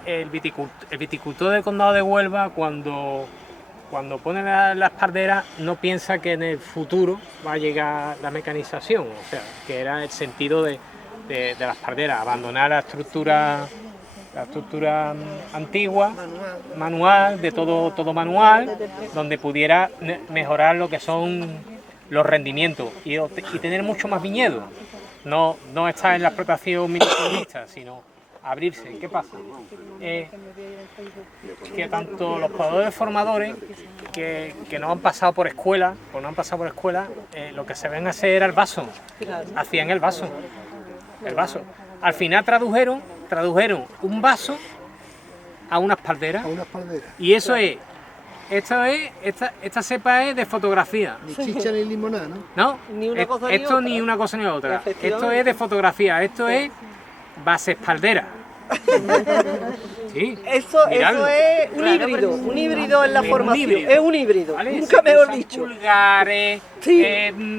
el viticultor del condado de Huelva, cuando pone la espaldera, no piensa que en el futuro va a llegar la mecanización, o sea, que era el sentido de la espaldera, abandonar la estructura antigua, manual, de todo manual, donde pudiera mejorar lo que son los rendimientos y tener mucho más viñedo. No estar en la explotación minimalista, sino abrirse. ¿Qué pasa? Que tanto los pobladores formadores que no han pasado por escuela, lo que se ven hacer era el vaso, hacían el vaso. Al final tradujeron un vaso a una espaldera. Y eso es, esta cepa es de fotografía. Ni chicha ni limonada, ¿no? No, Ni una cosa ni esto otra. ni una cosa ni otra. Esto Efectivamente. es de fotografía, esto es base espaldera. Sí, Eso miradlo. es un híbrido en la Es un formación. híbrido. Es un híbrido, ¿Vale? nunca Se mejor usan dicho. pulgares, Sí.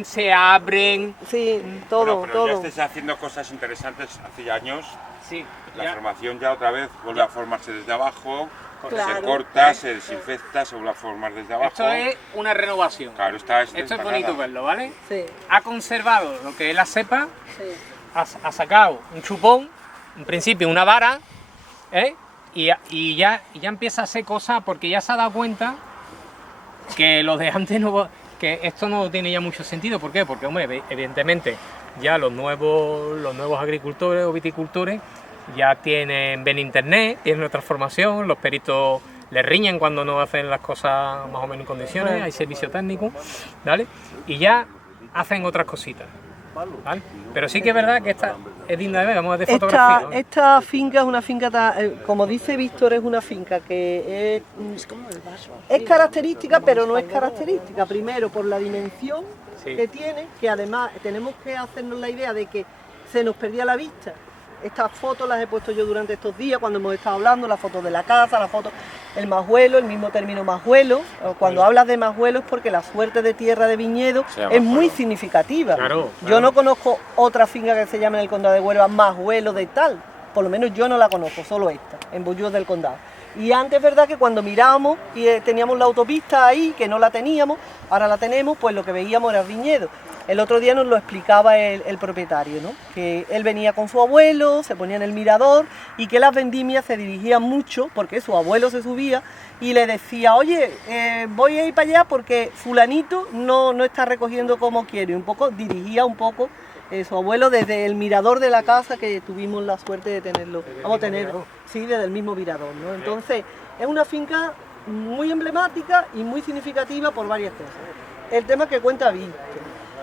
se abren. Sí, todo, Bueno, pero ya todo. estáis haciendo cosas interesantes hace ya años. Sí, La ya. formación ya otra vez vuelve a formarse desde abajo, se Claro. corta, se desinfecta, se vuelve a formar desde abajo. Esto es una renovación. Claro, está Esto es destacada. bonito verlo, ¿vale? Sí, Ha conservado lo que es la cepa, sí. ha sacado un chupón, en principio una vara, ¿eh? y ya empieza a hacer cosas porque ya se ha dado cuenta que los de antes no, que esto no tiene ya mucho sentido. ¿Por qué? Porque, hombre, evidentemente ya los nuevos agricultores o viticultores ya ven internet, tienen otra formación, los peritos les riñen cuando no hacen las cosas más o menos en condiciones, hay servicio técnico, ¿vale? Y ya hacen otras cositas, ¿vale? Pero sí que es verdad que esta es digna de ver, vamos, de fotografía, ¿no? Esta finca es una finca, como dice Víctor, es una finca que es característica, pero no es característica. Primero, por la dimensión Sí. que tiene, que además tenemos que hacernos la idea de que se nos perdía la vista. Estas fotos las he puesto yo durante estos días cuando hemos estado hablando, la foto de la casa, la foto, el majuelo, el mismo término majuelo. Cuando hablas de majuelo es porque la suerte de tierra de viñedo es muy significativa. Claro, Yo claro. no conozco otra finca que se llame en el condado de Huelva majuelo de tal, por lo menos yo no la conozco, solo esta, en Bollús del Condado. Y antes es verdad que cuando mirábamos y teníamos la autopista ahí, que no la teníamos, ahora la tenemos, pues lo que veíamos era viñedo. El otro día nos lo explicaba el propietario, ¿no? Que él venía con su abuelo, se ponía en el mirador y que las vendimias se dirigían mucho, porque su abuelo se subía y le decía, oye, voy a ir para allá porque fulanito no está recogiendo como quiero. Y un poco dirigía su abuelo desde el mirador de la casa, que tuvimos la suerte de tenerlo. Vamos a tener, sí, desde el mismo mirador, ¿no? Entonces, es una finca muy emblemática y muy significativa por varias cosas. El tema que cuenta Víctor,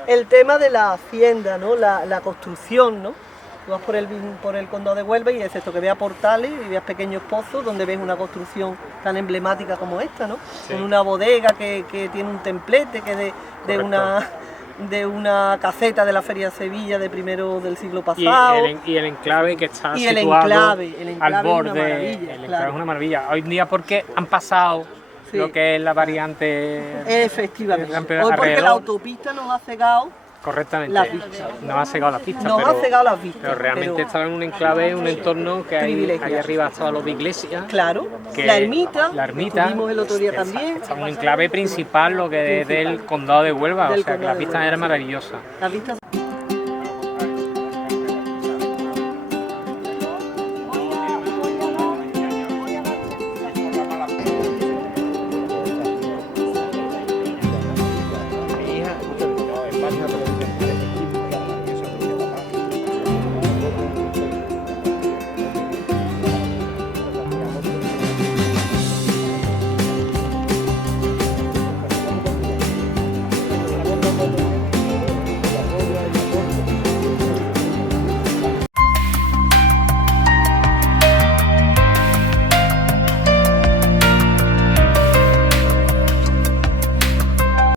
el tema de la hacienda, ¿no? La construcción, ¿no? Tú vas por el condado de Huelva y excepto que veas portales y veas pequeños pozos donde ves una construcción tan emblemática como esta, ¿no? Sí. Con una bodega que tiene un templete que es de una caseta de la Feria de Sevilla de primero del siglo pasado. Y el enclave que está Y el situado enclave al es una borde, maravilla, el enclave claro. es una maravilla. Hoy en día porque han pasado Sí. lo que es la variante Efectivamente. Hoy Hoy porque alrededor. la autopista nos ha cegado correctamente, las vistas. nos ha cegado las pistas, Nos ha cegado las vistas, pero realmente pero- estaba en un enclave, un entorno que hay Privilegiado. ahí arriba estaban los de iglesias. Claro, que la ermita, la ermita, estuvimos el otro día está- también. está un enclave principal, lo que es del condado de Huelva, Del o sea que condado la de vista Huelva, era sí. maravillosa. Las vistas